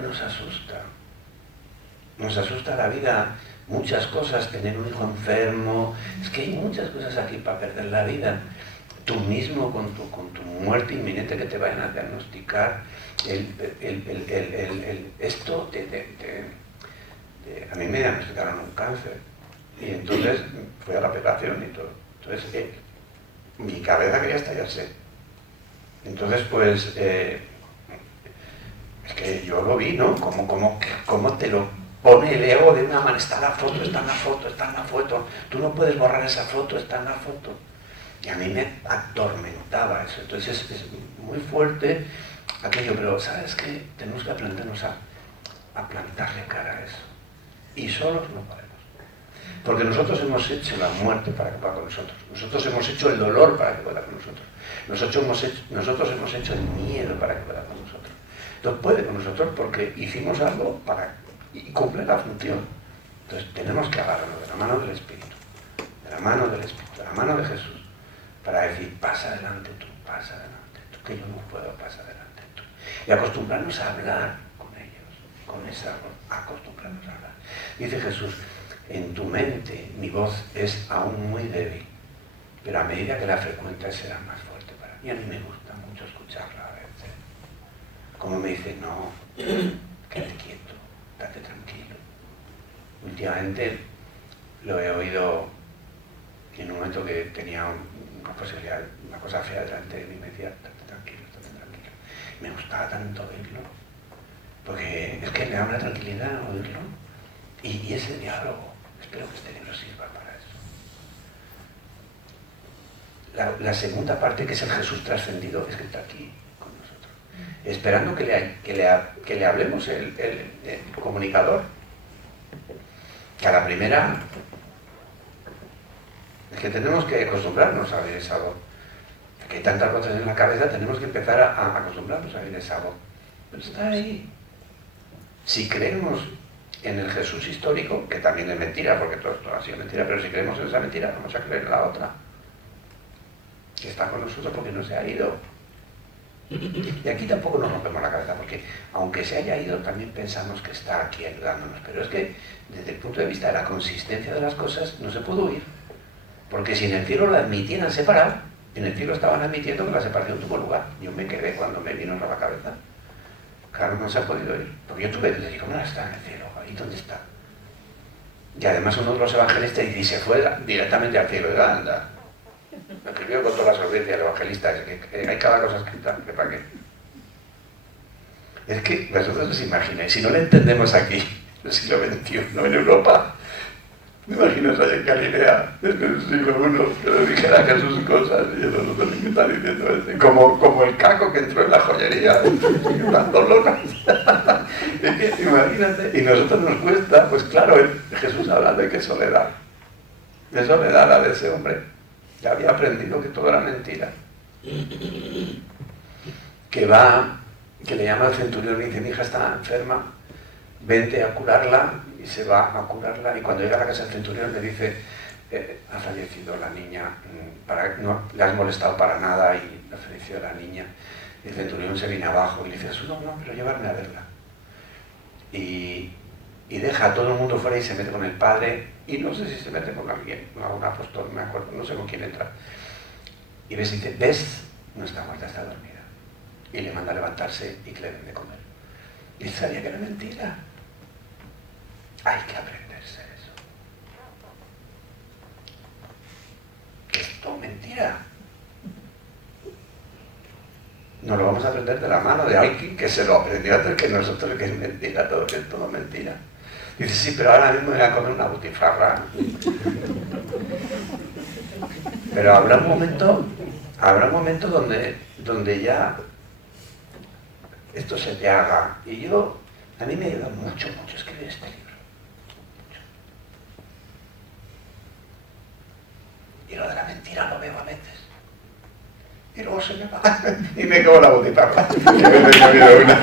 nos asusta. Nos asusta la vida, muchas cosas, tener un hijo enfermo, es que hay muchas cosas aquí para perder la vida. Tú mismo con tu muerte inminente que te vayan a diagnosticar, esto a mí me diagnosticaron un cáncer y entonces fui a la operación y todo. Entonces mi cabeza quería estallarse. Entonces pues es que yo lo vi, ¿no? Como te lo pone el ego de una manera, está en la foto, está en la foto, está en la foto, tú no puedes borrar esa foto, está en la foto. Y a mí me atormentaba eso. Entonces es muy fuerte aquello, pero ¿sabes qué? Tenemos que aprendernos a plantarle cara a eso. Y solos no podemos. Porque nosotros hemos hecho la muerte para que pueda con nosotros. Nosotros hemos hecho el dolor para que pueda con nosotros. Nosotros hemos hecho el miedo para que pueda con nosotros. Entonces puede con nosotros porque hicimos algo y cumple la función. Entonces tenemos que agarrarnos de la mano del Espíritu, de la mano del Espíritu, de la mano de Jesús, para decir, pasa adelante tú, que yo no puedo pasar adelante tú. Y acostumbrarnos a hablar con ellos, con esa voz, acostumbrarnos a hablar. Dice Jesús, en tu mente mi voz es aún muy débil, pero a medida que la frecuentes será más fuerte para mí. A mí me gusta mucho escucharla a veces. Como me dice, no, quédate quieto, date tranquilo. Últimamente lo he oído en un momento que tenía una posibilidad, una cosa fea delante de mí, me decía, date tranquilo, date tranquilo. Me gustaba tanto oírlo, porque es que me da una tranquilidad oírlo. Y ese diálogo, espero que este libro sirva para eso. La segunda parte, que es el Jesús trascendido, es que está aquí con nosotros, esperando que le hablemos el comunicador, que a la primera es que tenemos que acostumbrarnos a oír esa voz. Que hay tantas voces en la cabeza, tenemos que empezar a acostumbrarnos a oír esa voz. Pero está ahí. Si creemos en el Jesús histórico, que también es mentira, porque todo esto ha sido mentira, pero si creemos en esa mentira, vamos a creer en la otra, que está con nosotros porque no se ha ido. Y aquí tampoco nos rompemos la cabeza, porque aunque se haya ido, también pensamos que está aquí ayudándonos. Pero es que, desde el punto de vista de la consistencia de las cosas, no se puede huir. Porque si en el cielo la admitían separada, en el cielo estaban admitiendo que la separación tuvo lugar. Yo me quedé cuando me vino a la cabeza. Claro, no se ha podido ir. Porque yo tuve que decir, ¿cómo está en el cielo? ¿Ahí dónde está? Y además uno de los evangelistas dice, y se fue directamente al cielo. Anda. Me escribió con toda la solvencia el evangelista, que hay cada cosa escrita, que para qué. Es que vosotros os imagináis, si no lo entendemos aquí, en el siglo XXI, en Europa, me imagino allá en Galilea, en el siglo I, que le dijera a Jesús cosas, y nosotros que está diciendo como el caco que entró en la joyería, dando lonas. Es que imagínate, y a nosotros nos cuesta, pues claro, Jesús habla de qué soledad, la de ese hombre. Ya había aprendido que todo era mentira. Que va que le llama al centurión y dice, mi hija está enferma, vente a curarla, y se va a curarla, y cuando llega a la casa del centurión le dice, ha fallecido la niña, no le has molestado para nada, y ha fallecido la niña. Y el centurión se viene abajo y le dice, no, pero llevarme a verla. Y deja a todo el mundo fuera y se mete con el padre, y no sé si se mete con alguien, con algún apóstol, no me acuerdo, no sé con quién entra. Y dice, ¿ves? No está muerta, está dormida. Y le manda a levantarse y que le den de comer. Y sabía que era mentira. Hay que aprenderse eso. Que es todo mentira. Nos lo vamos a aprender de la mano de alguien que se lo aprendió antes que nosotros, que es mentira, todo, que es todo mentira. Dice, sí, pero ahora mismo voy a comer una butifarra. Pero habrá un momento donde ya esto se te haga. Y a mí me ayuda mucho escribir este libro. Mucho. Y lo de la mentira lo veo a veces. Y luego se me va. Y me como la butifarra. Que me he comido una.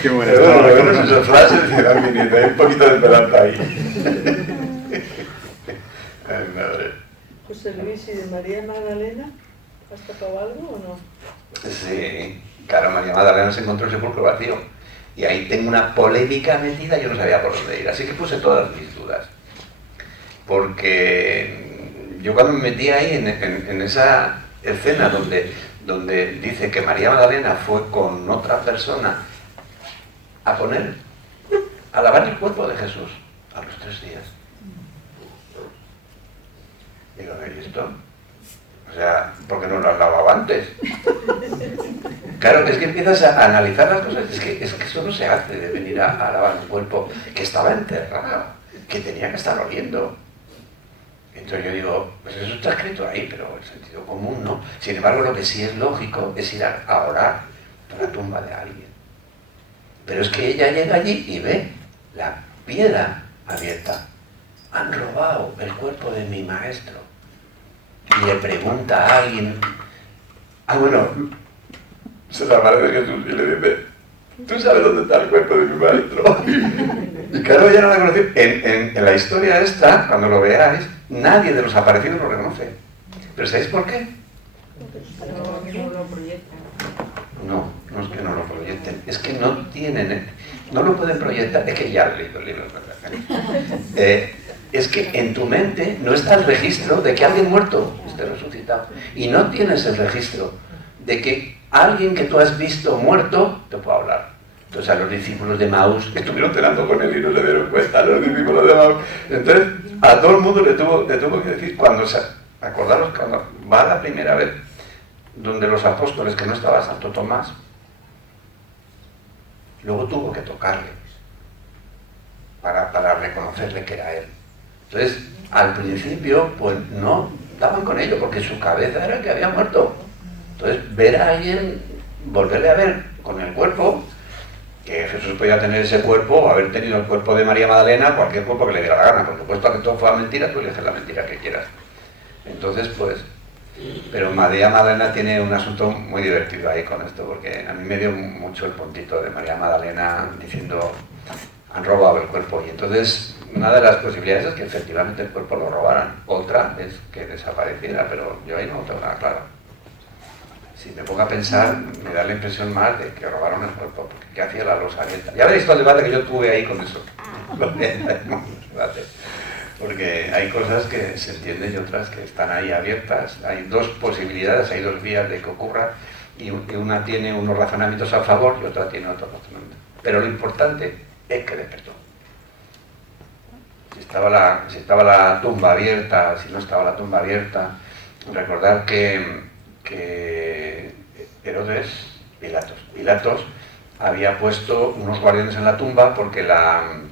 Qué buena Pero bueno, esas frases y dan mi nieta. Hay un poquito de esperanza ahí. Ay, madre. José Luis, ¿y de María Magdalena? ¿Has tocado algo o no? Sí, claro, María Magdalena se encontró el sepulcro vacío. Y ahí tengo una polémica metida, yo no sabía por dónde ir. Así que puse todas mis dudas. Porque yo cuando me metí ahí en esa escena donde dice que María Magdalena fue con otra persona a lavar el cuerpo de Jesús a los 3 días. Digo, ¿y esto? O sea, ¿por qué no lo has lavado antes? Claro, es que empiezas a analizar las cosas, es que eso no se hace de venir a lavar un cuerpo que estaba enterrado, que tenía que estar oliendo. Entonces yo digo, pues eso está escrito ahí, pero el sentido común no. Sin embargo, lo que sí es lógico es ir a orar por la tumba de alguien. Pero es que ella llega allí y ve la piedra abierta. Han robado el cuerpo de mi maestro. Y le pregunta a alguien, bueno, se la madre de Jesús y le dice, ¿tú sabes dónde está el cuerpo de mi maestro? Y claro, ella no la conoció. En la historia esta, cuando lo veáis, nadie de los aparecidos lo reconoce. ¿Pero sabéis por qué? No lo proyectan. No es que no lo proyecten, es que no lo pueden proyectar, es que ya he leído el libro, es que en tu mente no está el registro de que alguien muerto esté resucitado, y no tienes el registro de que alguien que tú has visto muerto te pueda hablar. Entonces a los discípulos de Maús estuvieron cenando con él y no se dieron cuenta, a los discípulos de Maús. Entonces a todo el mundo le tuvo que decir, acordaros cuando va la primera vez donde los apóstoles, que no estaba Santo Tomás, luego tuvo que tocarle para reconocerle que era él. Entonces, al principio, pues no daban con ello, porque su cabeza era que había muerto. Entonces, ver a alguien, volverle a ver con el cuerpo, que Jesús podía tener ese cuerpo, o haber tenido el cuerpo de María Magdalena, cualquier cuerpo que le diera la gana. Por supuesto que todo fuera mentira, tú eliges la mentira que quieras. Entonces, pues, pero María Magdalena tiene un asunto muy divertido ahí con esto, porque a mí me dio mucho el puntito de María Magdalena diciendo, han robado el cuerpo. Y entonces, una de las posibilidades es que efectivamente el cuerpo lo robaran. Otra es que desapareciera, pero yo ahí no tengo nada claro. Si me pongo a pensar, me da la impresión más de que robaron el cuerpo, porque ¿qué hacía la losa abierta? Ya veréis todo el debate que yo tuve ahí con eso. Porque hay cosas que se entienden y otras que están ahí abiertas. Hay dos posibilidades, hay dos vías de que ocurra, y una tiene unos razonamientos a favor y otra tiene otros razonamientos. Pero lo importante es que despertó. Si estaba la tumba abierta, si no estaba la tumba abierta, recordar que Pilatos había puesto unos guardianes en la tumba porque la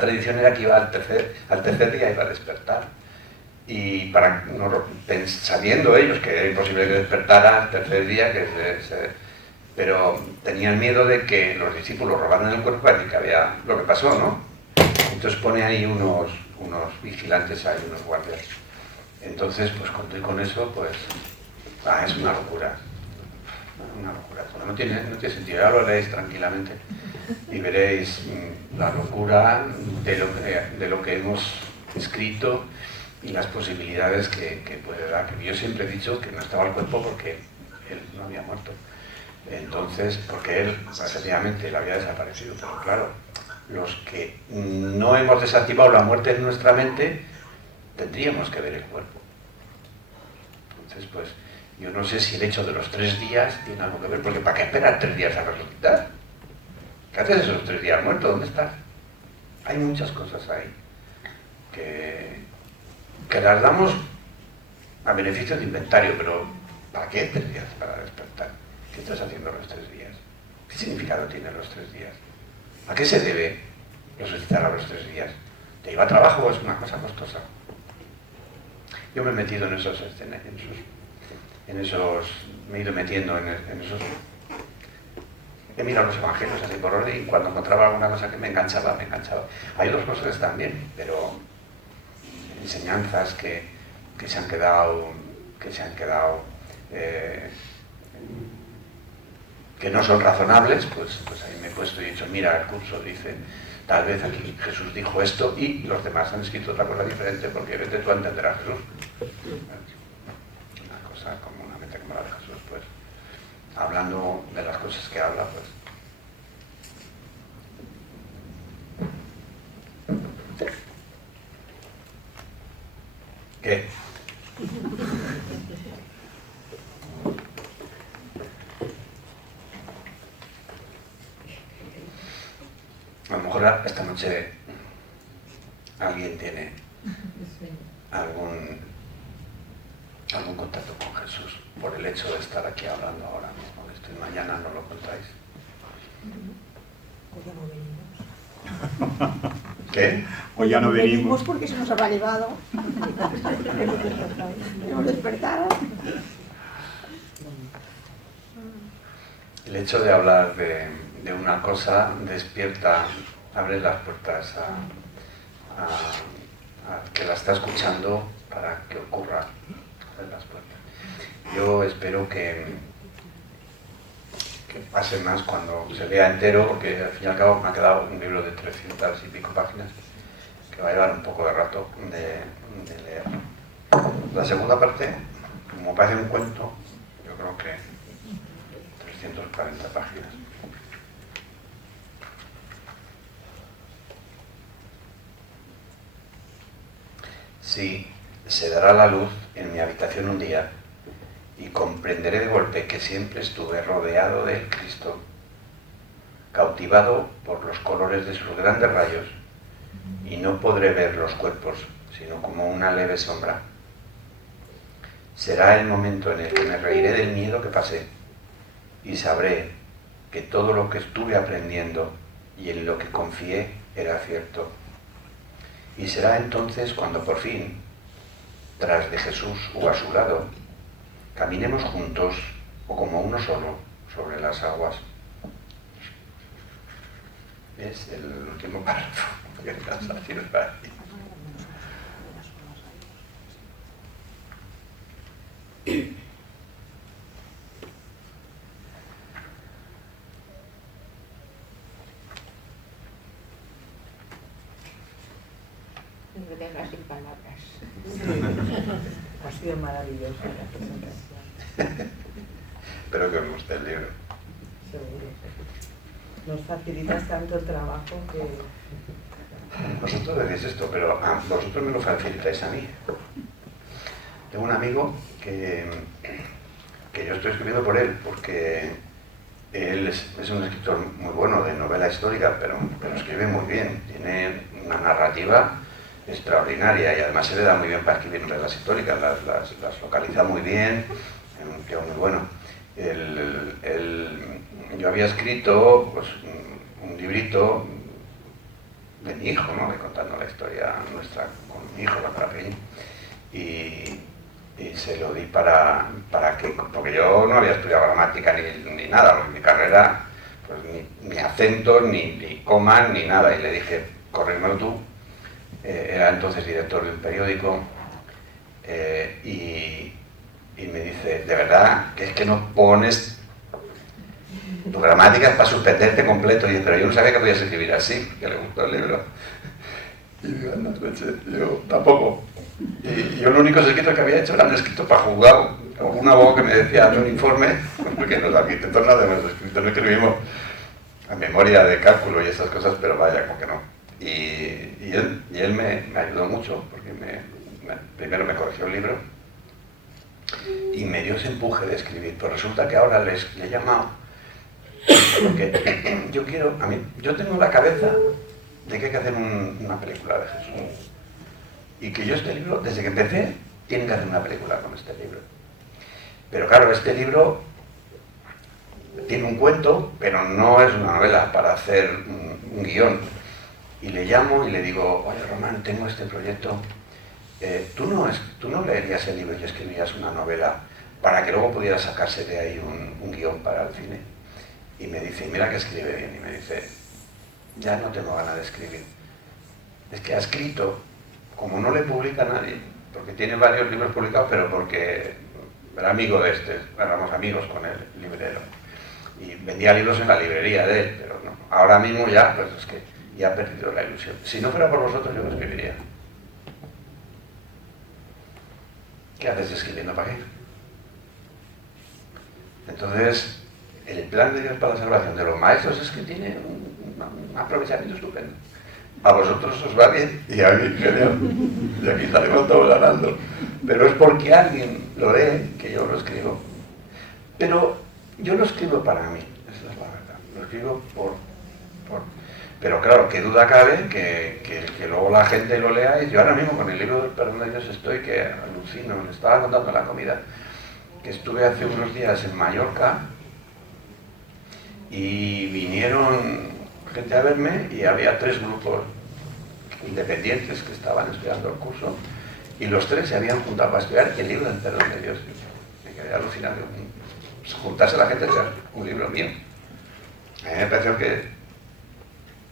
tradición era que iba al tercer día iba a despertar. Y sabiendo ellos que era imposible que despertara al tercer día, pero tenían miedo de que los discípulos robaran el cuerpo para decir que había lo que pasó, ¿no? Entonces pone ahí unos vigilantes, ahí unos guardias. Entonces, pues con eso, pues Es una locura. Una locura. No tiene sentido. Ya lo leéis tranquilamente y veréis la locura de lo que hemos escrito y las posibilidades que puede dar. Yo siempre he dicho que no estaba el cuerpo porque él no había muerto. Entonces, porque él, efectivamente, él había desaparecido. Pero claro, los que no hemos desactivado la muerte en nuestra mente, tendríamos que ver el cuerpo. Entonces, pues, yo no sé si el hecho de los 3 días tiene algo que ver, porque ¿para qué esperar 3 días a resucitar? ¿Qué haces esos 3 días muerto? ¿Dónde estás? Hay muchas cosas ahí que las damos a beneficio de inventario, pero ¿para qué 3 días para despertar? ¿Qué estás haciendo los 3 días? ¿Qué significado tienen los 3 días? ¿A qué se debe resucitar a los 3 días? ¿Te lleva trabajo o es una cosa costosa? Yo me he metido en esos me he ido metiendo en esos. He mirado los evangelios así por orden y cuando encontraba alguna cosa que me enganchaba. Hay 2 cosas que están bien, pero enseñanzas que se han quedado, que no son razonables, pues ahí me he puesto y he dicho, mira, el curso dice, tal vez aquí Jesús dijo esto y los demás han escrito otra cosa diferente, porque vete tú a entender a Jesús. Una cosa como una mente como la de Jesús, pues, hablando de las cosas que habla, pues. ¿Qué? A lo mejor esta noche alguien tiene algún contacto con Jesús por el hecho de estar aquí hablando ahora mismo de esto y mañana no lo contáis. ¿Qué? Hoy ya no venimos. Porque se nos habrá llevado. Hemos despertado. El hecho de hablar de una cosa despierta, abre las puertas a que la está escuchando para que ocurra. Abre las puertas. Yo espero que pase más cuando se lea entero, porque al fin y al cabo me ha quedado un libro de 300 y pico páginas que va a llevar un poco de rato de leer. La segunda parte, como parece un cuento, yo creo que 340 páginas. Sí, se dará la luz en mi habitación un día y comprenderé de golpe que siempre estuve rodeado del Cristo, cautivado por los colores de sus grandes rayos, y no podré ver los cuerpos, sino como una leve sombra. Será el momento en el que me reiré del miedo que pasé y sabré que todo lo que estuve aprendiendo y en lo que confié era cierto. Y será entonces cuando por fin, tras de Jesús o a su lado, caminemos juntos o como uno solo sobre las aguas. Es el último párrafo que estás haciendo para ti. Me deja sin palabras. Ha sido maravillosa la presentación. Espero que os guste el libro. Seguro. Nos facilitas tanto el trabajo que... Vosotros decís esto, pero vosotros me lo facilitáis a mí. Tengo un amigo que yo estoy escribiendo por él, porque él es un escritor muy bueno de novela histórica, pero escribe muy bien. Tiene una narrativa extraordinaria y además se le da muy bien para escribir novelas históricas, las localiza muy bien, es un tío muy bueno. Yo había escrito pues, un librito de mi hijo, ¿no? De contando la historia nuestra con mi hijo cuando era pequeño, y se lo di para que, porque yo no había estudiado gramática ni nada, porque mi carrera, pues ni acentos, ni comas, ni nada, y le dije, córremelo tú. Era entonces director de un periódico y y me dice, de verdad, que es que no pones tu gramática es para suspenderte completo. Y dice, pero yo no sabía que podías escribir así, que le gustó el libro. Y digo, anda, yo tampoco. Y yo lo único escrito que había hecho era un escrito para juzgado. Un abogado que me decía, hazme un informe, porque los arquitectos no hacemos escrito, no escribimos a memoria de cálculo y esas cosas, pero vaya, como que no. Y él me ayudó mucho, porque primero me corrigió el libro y me dio ese empuje de escribir. Pues resulta que ahora le he llamado, porque yo tengo la cabeza de que hay que hacer una película de Jesús. Y que yo este libro, desde que empecé, tienen que hacer una película con este libro. Pero claro, este libro tiene un cuento, pero no es una novela para hacer un guión. Y le llamo y le digo, oye Román, tengo este proyecto, ¿tú no leerías el libro y escribirías una novela para que luego pudiera sacarse de ahí un guión para el cine? Y me dice, mira que escribe bien, y me dice, ya no tengo ganas de escribir. Es que ha escrito, como no le publica a nadie, porque tiene varios libros publicados, pero porque era amigo de éramos amigos con el librero. Y vendía libros en la librería de él, pero no. Ahora mismo ya, pues es que ya ha perdido la ilusión. Si no fuera por vosotros, yo lo escribiría. ¿Qué haces escribiendo para qué? Entonces, el plan de Dios para la salvación de los maestros es que tiene un aprovechamiento estupendo. A vosotros os va bien y a mí, genial. Y aquí salimos todos ganando. Pero es porque alguien lo lee que yo lo escribo. Pero yo lo escribo para mí, esa es la verdad. Lo escribo Pero claro, qué duda cabe que luego la gente lo lea. Y yo ahora mismo con el libro del perdón de Dios estoy que alucino. Le estaba contando en la comida que estuve hace unos días en Mallorca y vinieron gente a verme y había 3 grupos independientes que estaban estudiando el curso y los 3 se habían juntado para estudiar el libro del perdón de Dios. Me quedé alucinado. Juntarse la gente a estudiar un libro mío. A mí me pareció que,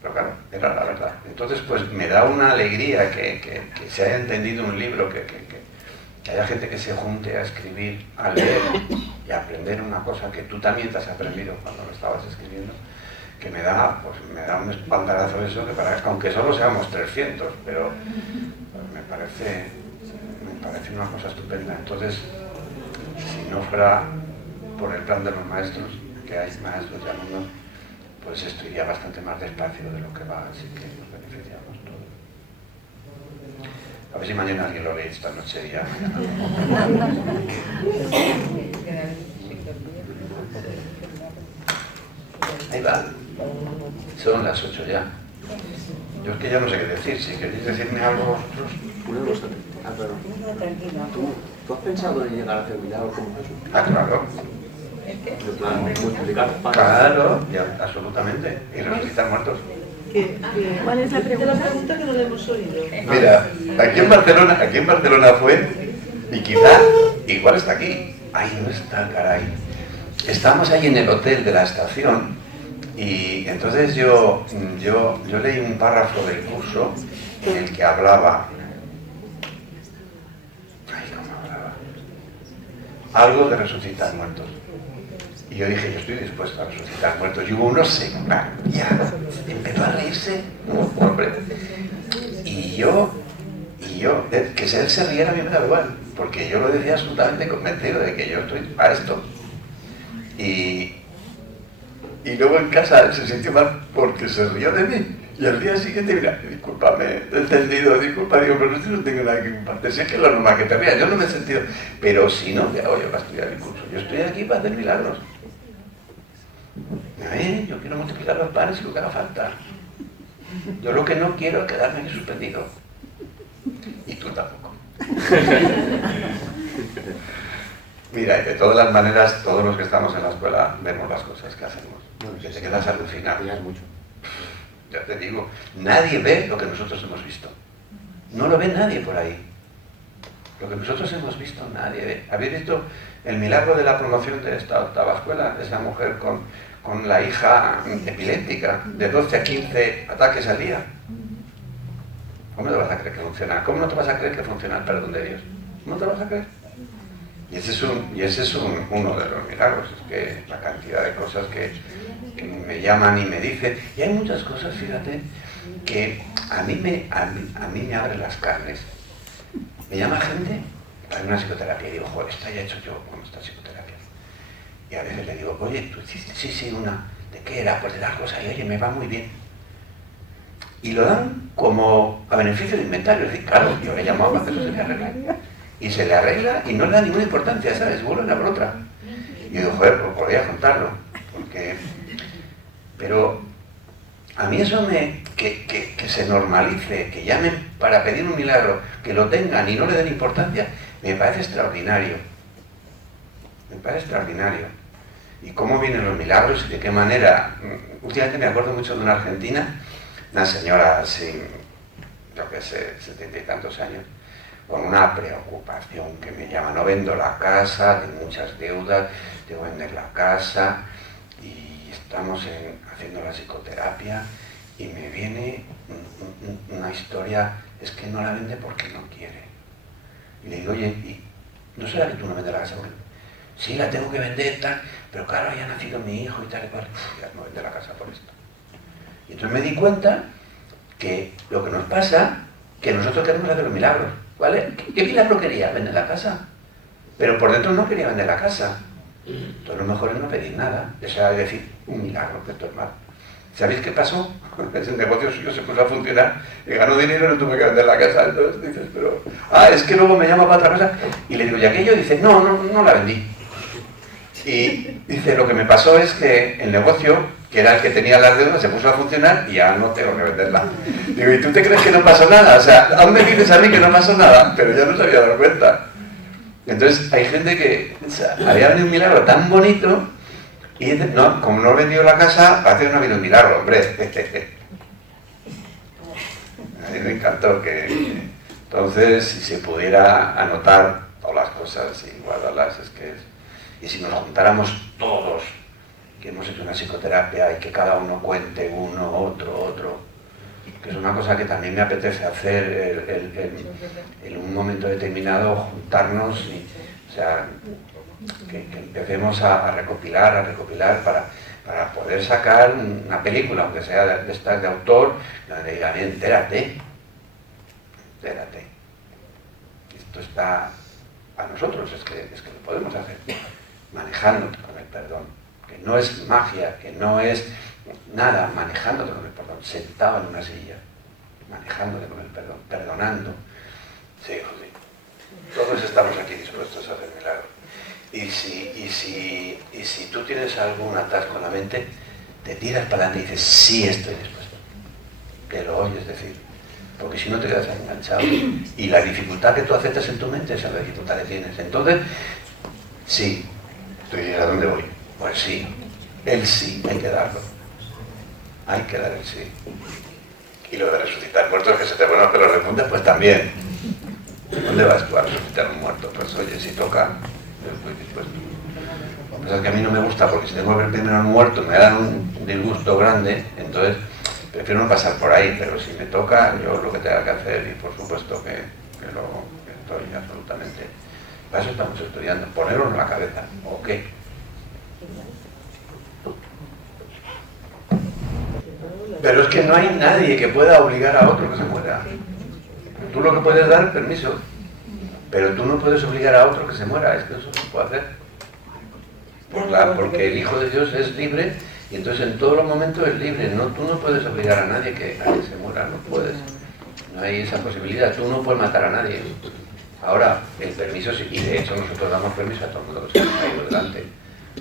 pero claro, era la verdad. Entonces pues me da una alegría que se haya entendido un libro, que haya gente que se junte a escribir, a leer y a aprender una cosa que tú también te has aprendido cuando lo estabas escribiendo, que me da un espaldarazo eso, que aunque solo seamos 300, pero me parece una cosa estupenda. Entonces, si no fuera por el plan de los maestros, que hay maestros y alumnos, pues esto iría bastante más despacio de lo que va, así que nos beneficiamos todos. A ver si mañana alguien lo lee esta noche ya. Ahí va. Son las 8 ya. Yo es que ya no sé qué decir. Si queréis decirme algo vosotros. Una cosa, Álvaro. ¿Tú has pensado en llegar a hacer milagros como Jesús? Ah, claro. En plan, multiplicar panes. Claro, ya, absolutamente. Y resucitar muertos. ¿Cuál es la pregunta que no le hemos oído? Mira, aquí en Barcelona fue, y quizá igual está aquí. Ahí no está, caray. Estamos ahí en el hotel de la estación y entonces yo leí un párrafo del curso en el que hablaba. ¿Cómo hablaba? Algo de resucitar muertos. Y yo dije, yo estoy dispuesto a resucitar muertos. Y hubo uno ya empezó a reírse, hombre. Y yo, que él se riera a mí me da igual, porque yo lo decía absolutamente convencido de que yo estoy para esto. Y luego en casa él se sintió mal porque se rió de mí. Y al día siguiente, mira, discúlpame, he entendido, disculpa, digo, pero no tengo nada que culparte, sé que es lo normal que te rías, yo no me he sentido. Pero si no, ¿qué hago yo para estudiar el curso? Yo estoy aquí para hacer milagros. Yo quiero multiplicar los panes y lo que haga falta. Yo lo que no quiero es quedarme aquí suspendido. Y tú tampoco. Mira, y de todas las maneras, todos los que estamos en la escuela vemos las cosas que hacemos. Que te quedas alucinado. Ya es mucho. Ya te digo, nadie ve lo que nosotros hemos visto. No lo ve nadie por ahí. Lo que nosotros hemos visto, nadie ve. ¿Habéis visto el milagro de la promoción de esta 8ª escuela? Esa mujer con la hija epiléptica, de 12 a 15 ataques al día. ¿Cómo te vas a creer que funciona? ¿Cómo no te vas a creer que funciona el perdón de Dios? ¿Cómo te vas a creer? Y ese es uno de los milagros, es que la cantidad de cosas que me llaman y me dicen. Y hay muchas cosas, fíjate, que a mí me abren las carnes. Me llama gente para una psicoterapia y digo, joder, esto ya he hecho yo con esta psicoterapia. Y a veces le digo, oye, tú hiciste, sí, una, ¿de qué era? Pues de las cosas, y oye, me va muy bien. Y lo dan como a beneficio de inventario, es decir, claro, yo le llamo a hacer eso, se le arregla. Y se le arregla y no le da ninguna importancia, ¿sabes? Vuelven a por otra. Y digo, joder, pues podría contarlo, porque... Pero a mí eso que se normalice, que llamen para pedir un milagro, que lo tengan y no le den importancia, me parece extraordinario. Me parece extraordinario. Y cómo vienen los milagros y de qué manera. Últimamente me acuerdo mucho de una argentina, una señora así, yo qué sé, 70 y tantos años, con una preocupación que me llama, no vendo la casa, tengo muchas deudas, tengo que vender la casa, y estamos haciendo la psicoterapia y me viene una historia, es que no la vende porque no quiere. Y le digo, oye, ¿y no será que tú no vendes la casa? Porque sí, la tengo que vender, tal, pero claro, ya ha nacido mi hijo y tal y cual, ya no vende la casa por esto. Y entonces me di cuenta que lo que nos pasa, que nosotros queremos hacer los milagros, ¿vale? ¿Qué milagro quería? Vender la casa. Pero por dentro no quería vender la casa. Entonces lo mejor es no pedir nada, eso es decir, un milagro, que esto es malo. ¿Sabéis qué pasó? Ese negocio suyo se puso a funcionar y ganó dinero y no tuve que vender la casa. Entonces dices, pero... es que luego me llama para otra cosa. Y le digo, ¿y aquello? Dice, no la vendí. Y dice, lo que me pasó es que el negocio, que era el que tenía las deudas, se puso a funcionar y ya no tengo que venderla. Digo, ¿y tú te crees que no pasó nada? O sea, aún me dices a mí que no pasó nada, pero yo no se había dado cuenta. Entonces hay gente que había venido un milagro tan bonito y dice, no, como no he vendido la casa, parece que no ha habido un milagro, hombre. A mí me encantó que entonces si se pudiera anotar todas las cosas y guardarlas, es que es... Y si nos juntáramos todos, que hemos hecho una psicoterapia y que cada uno cuente uno, otro, que es una cosa que también me apetece hacer en un momento determinado, juntarnos y, o sea, que empecemos a recopilar para poder sacar una película, aunque sea de estas de autor, donde diga, bien, entérate. Esto está a nosotros, es que lo podemos hacer, manejándote con el perdón, que no es magia, que no es nada, manejándote con el perdón, sentado en una silla, manejándote con el perdón, perdonando. Sí, José. Todos estamos aquí dispuestos a hacer milagros. Y si tú tienes algún atasco en la mente, te tiras para adelante y dices, sí estoy dispuesto. Que lo oyes decir. Porque si no te quedas enganchado. Y la dificultad que tú aceptas en tu mente, esa es la dificultad que tienes. Entonces, sí. ¿Tú dices a dónde voy? Pues sí. El sí, hay que darlo. Hay que dar el sí. Y lo de resucitar muertos, que se te ponen los pelos de punta, pues también. ¿Dónde vas tú a resucitar un muerto? Pues oye, si toca, yo estoy dispuesto. Lo que pasa es que a mí no me gusta, porque si tengo que ver primero al muerto me da un disgusto grande, entonces prefiero no pasar por ahí, pero si me toca, yo lo que tenga que hacer, y por supuesto que estoy absolutamente... Para eso estamos estudiando, ponerlo en la cabeza, ¿o qué? Pero es que no hay nadie que pueda obligar a otro que se muera. Tú lo que puedes dar es permiso, pero tú no puedes obligar a otro que se muera, es que eso no se puede hacer. Porque el Hijo de Dios es libre y entonces en todos los momentos es libre. Tú no puedes obligar a nadie que se muera, no puedes. No hay esa posibilidad, tú no puedes matar a nadie. Ahora, el permiso, y de hecho nosotros damos permiso a todo el mundo que se ha caído delante,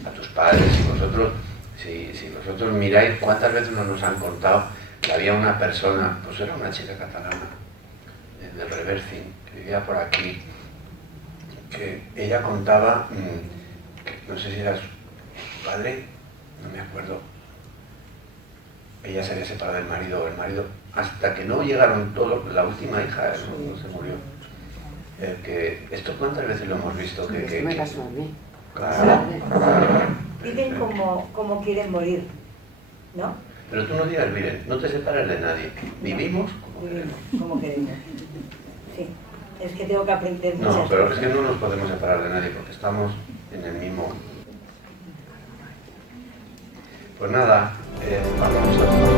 a tus padres, y vosotros, si vosotros miráis cuántas veces nos han contado que había una persona, pues era una chica catalana, del Reversing, que vivía por aquí, que ella contaba, que no sé si era su padre, no me acuerdo, ella se había separado del marido, hasta que no llegaron todos, la última hija no se murió. Que esto cuántas veces lo hemos visto, que me pasó a mí. Claro. Viven como quieren morir, ¿no? Pero tú no digas, miren, no te separes de nadie, vivimos como queremos. Como queremos, sí. Es que tengo que aprender No, muchas pero es cosas. que no nos podemos separar de nadie porque estamos en el mismo. Pues nada, vamos a...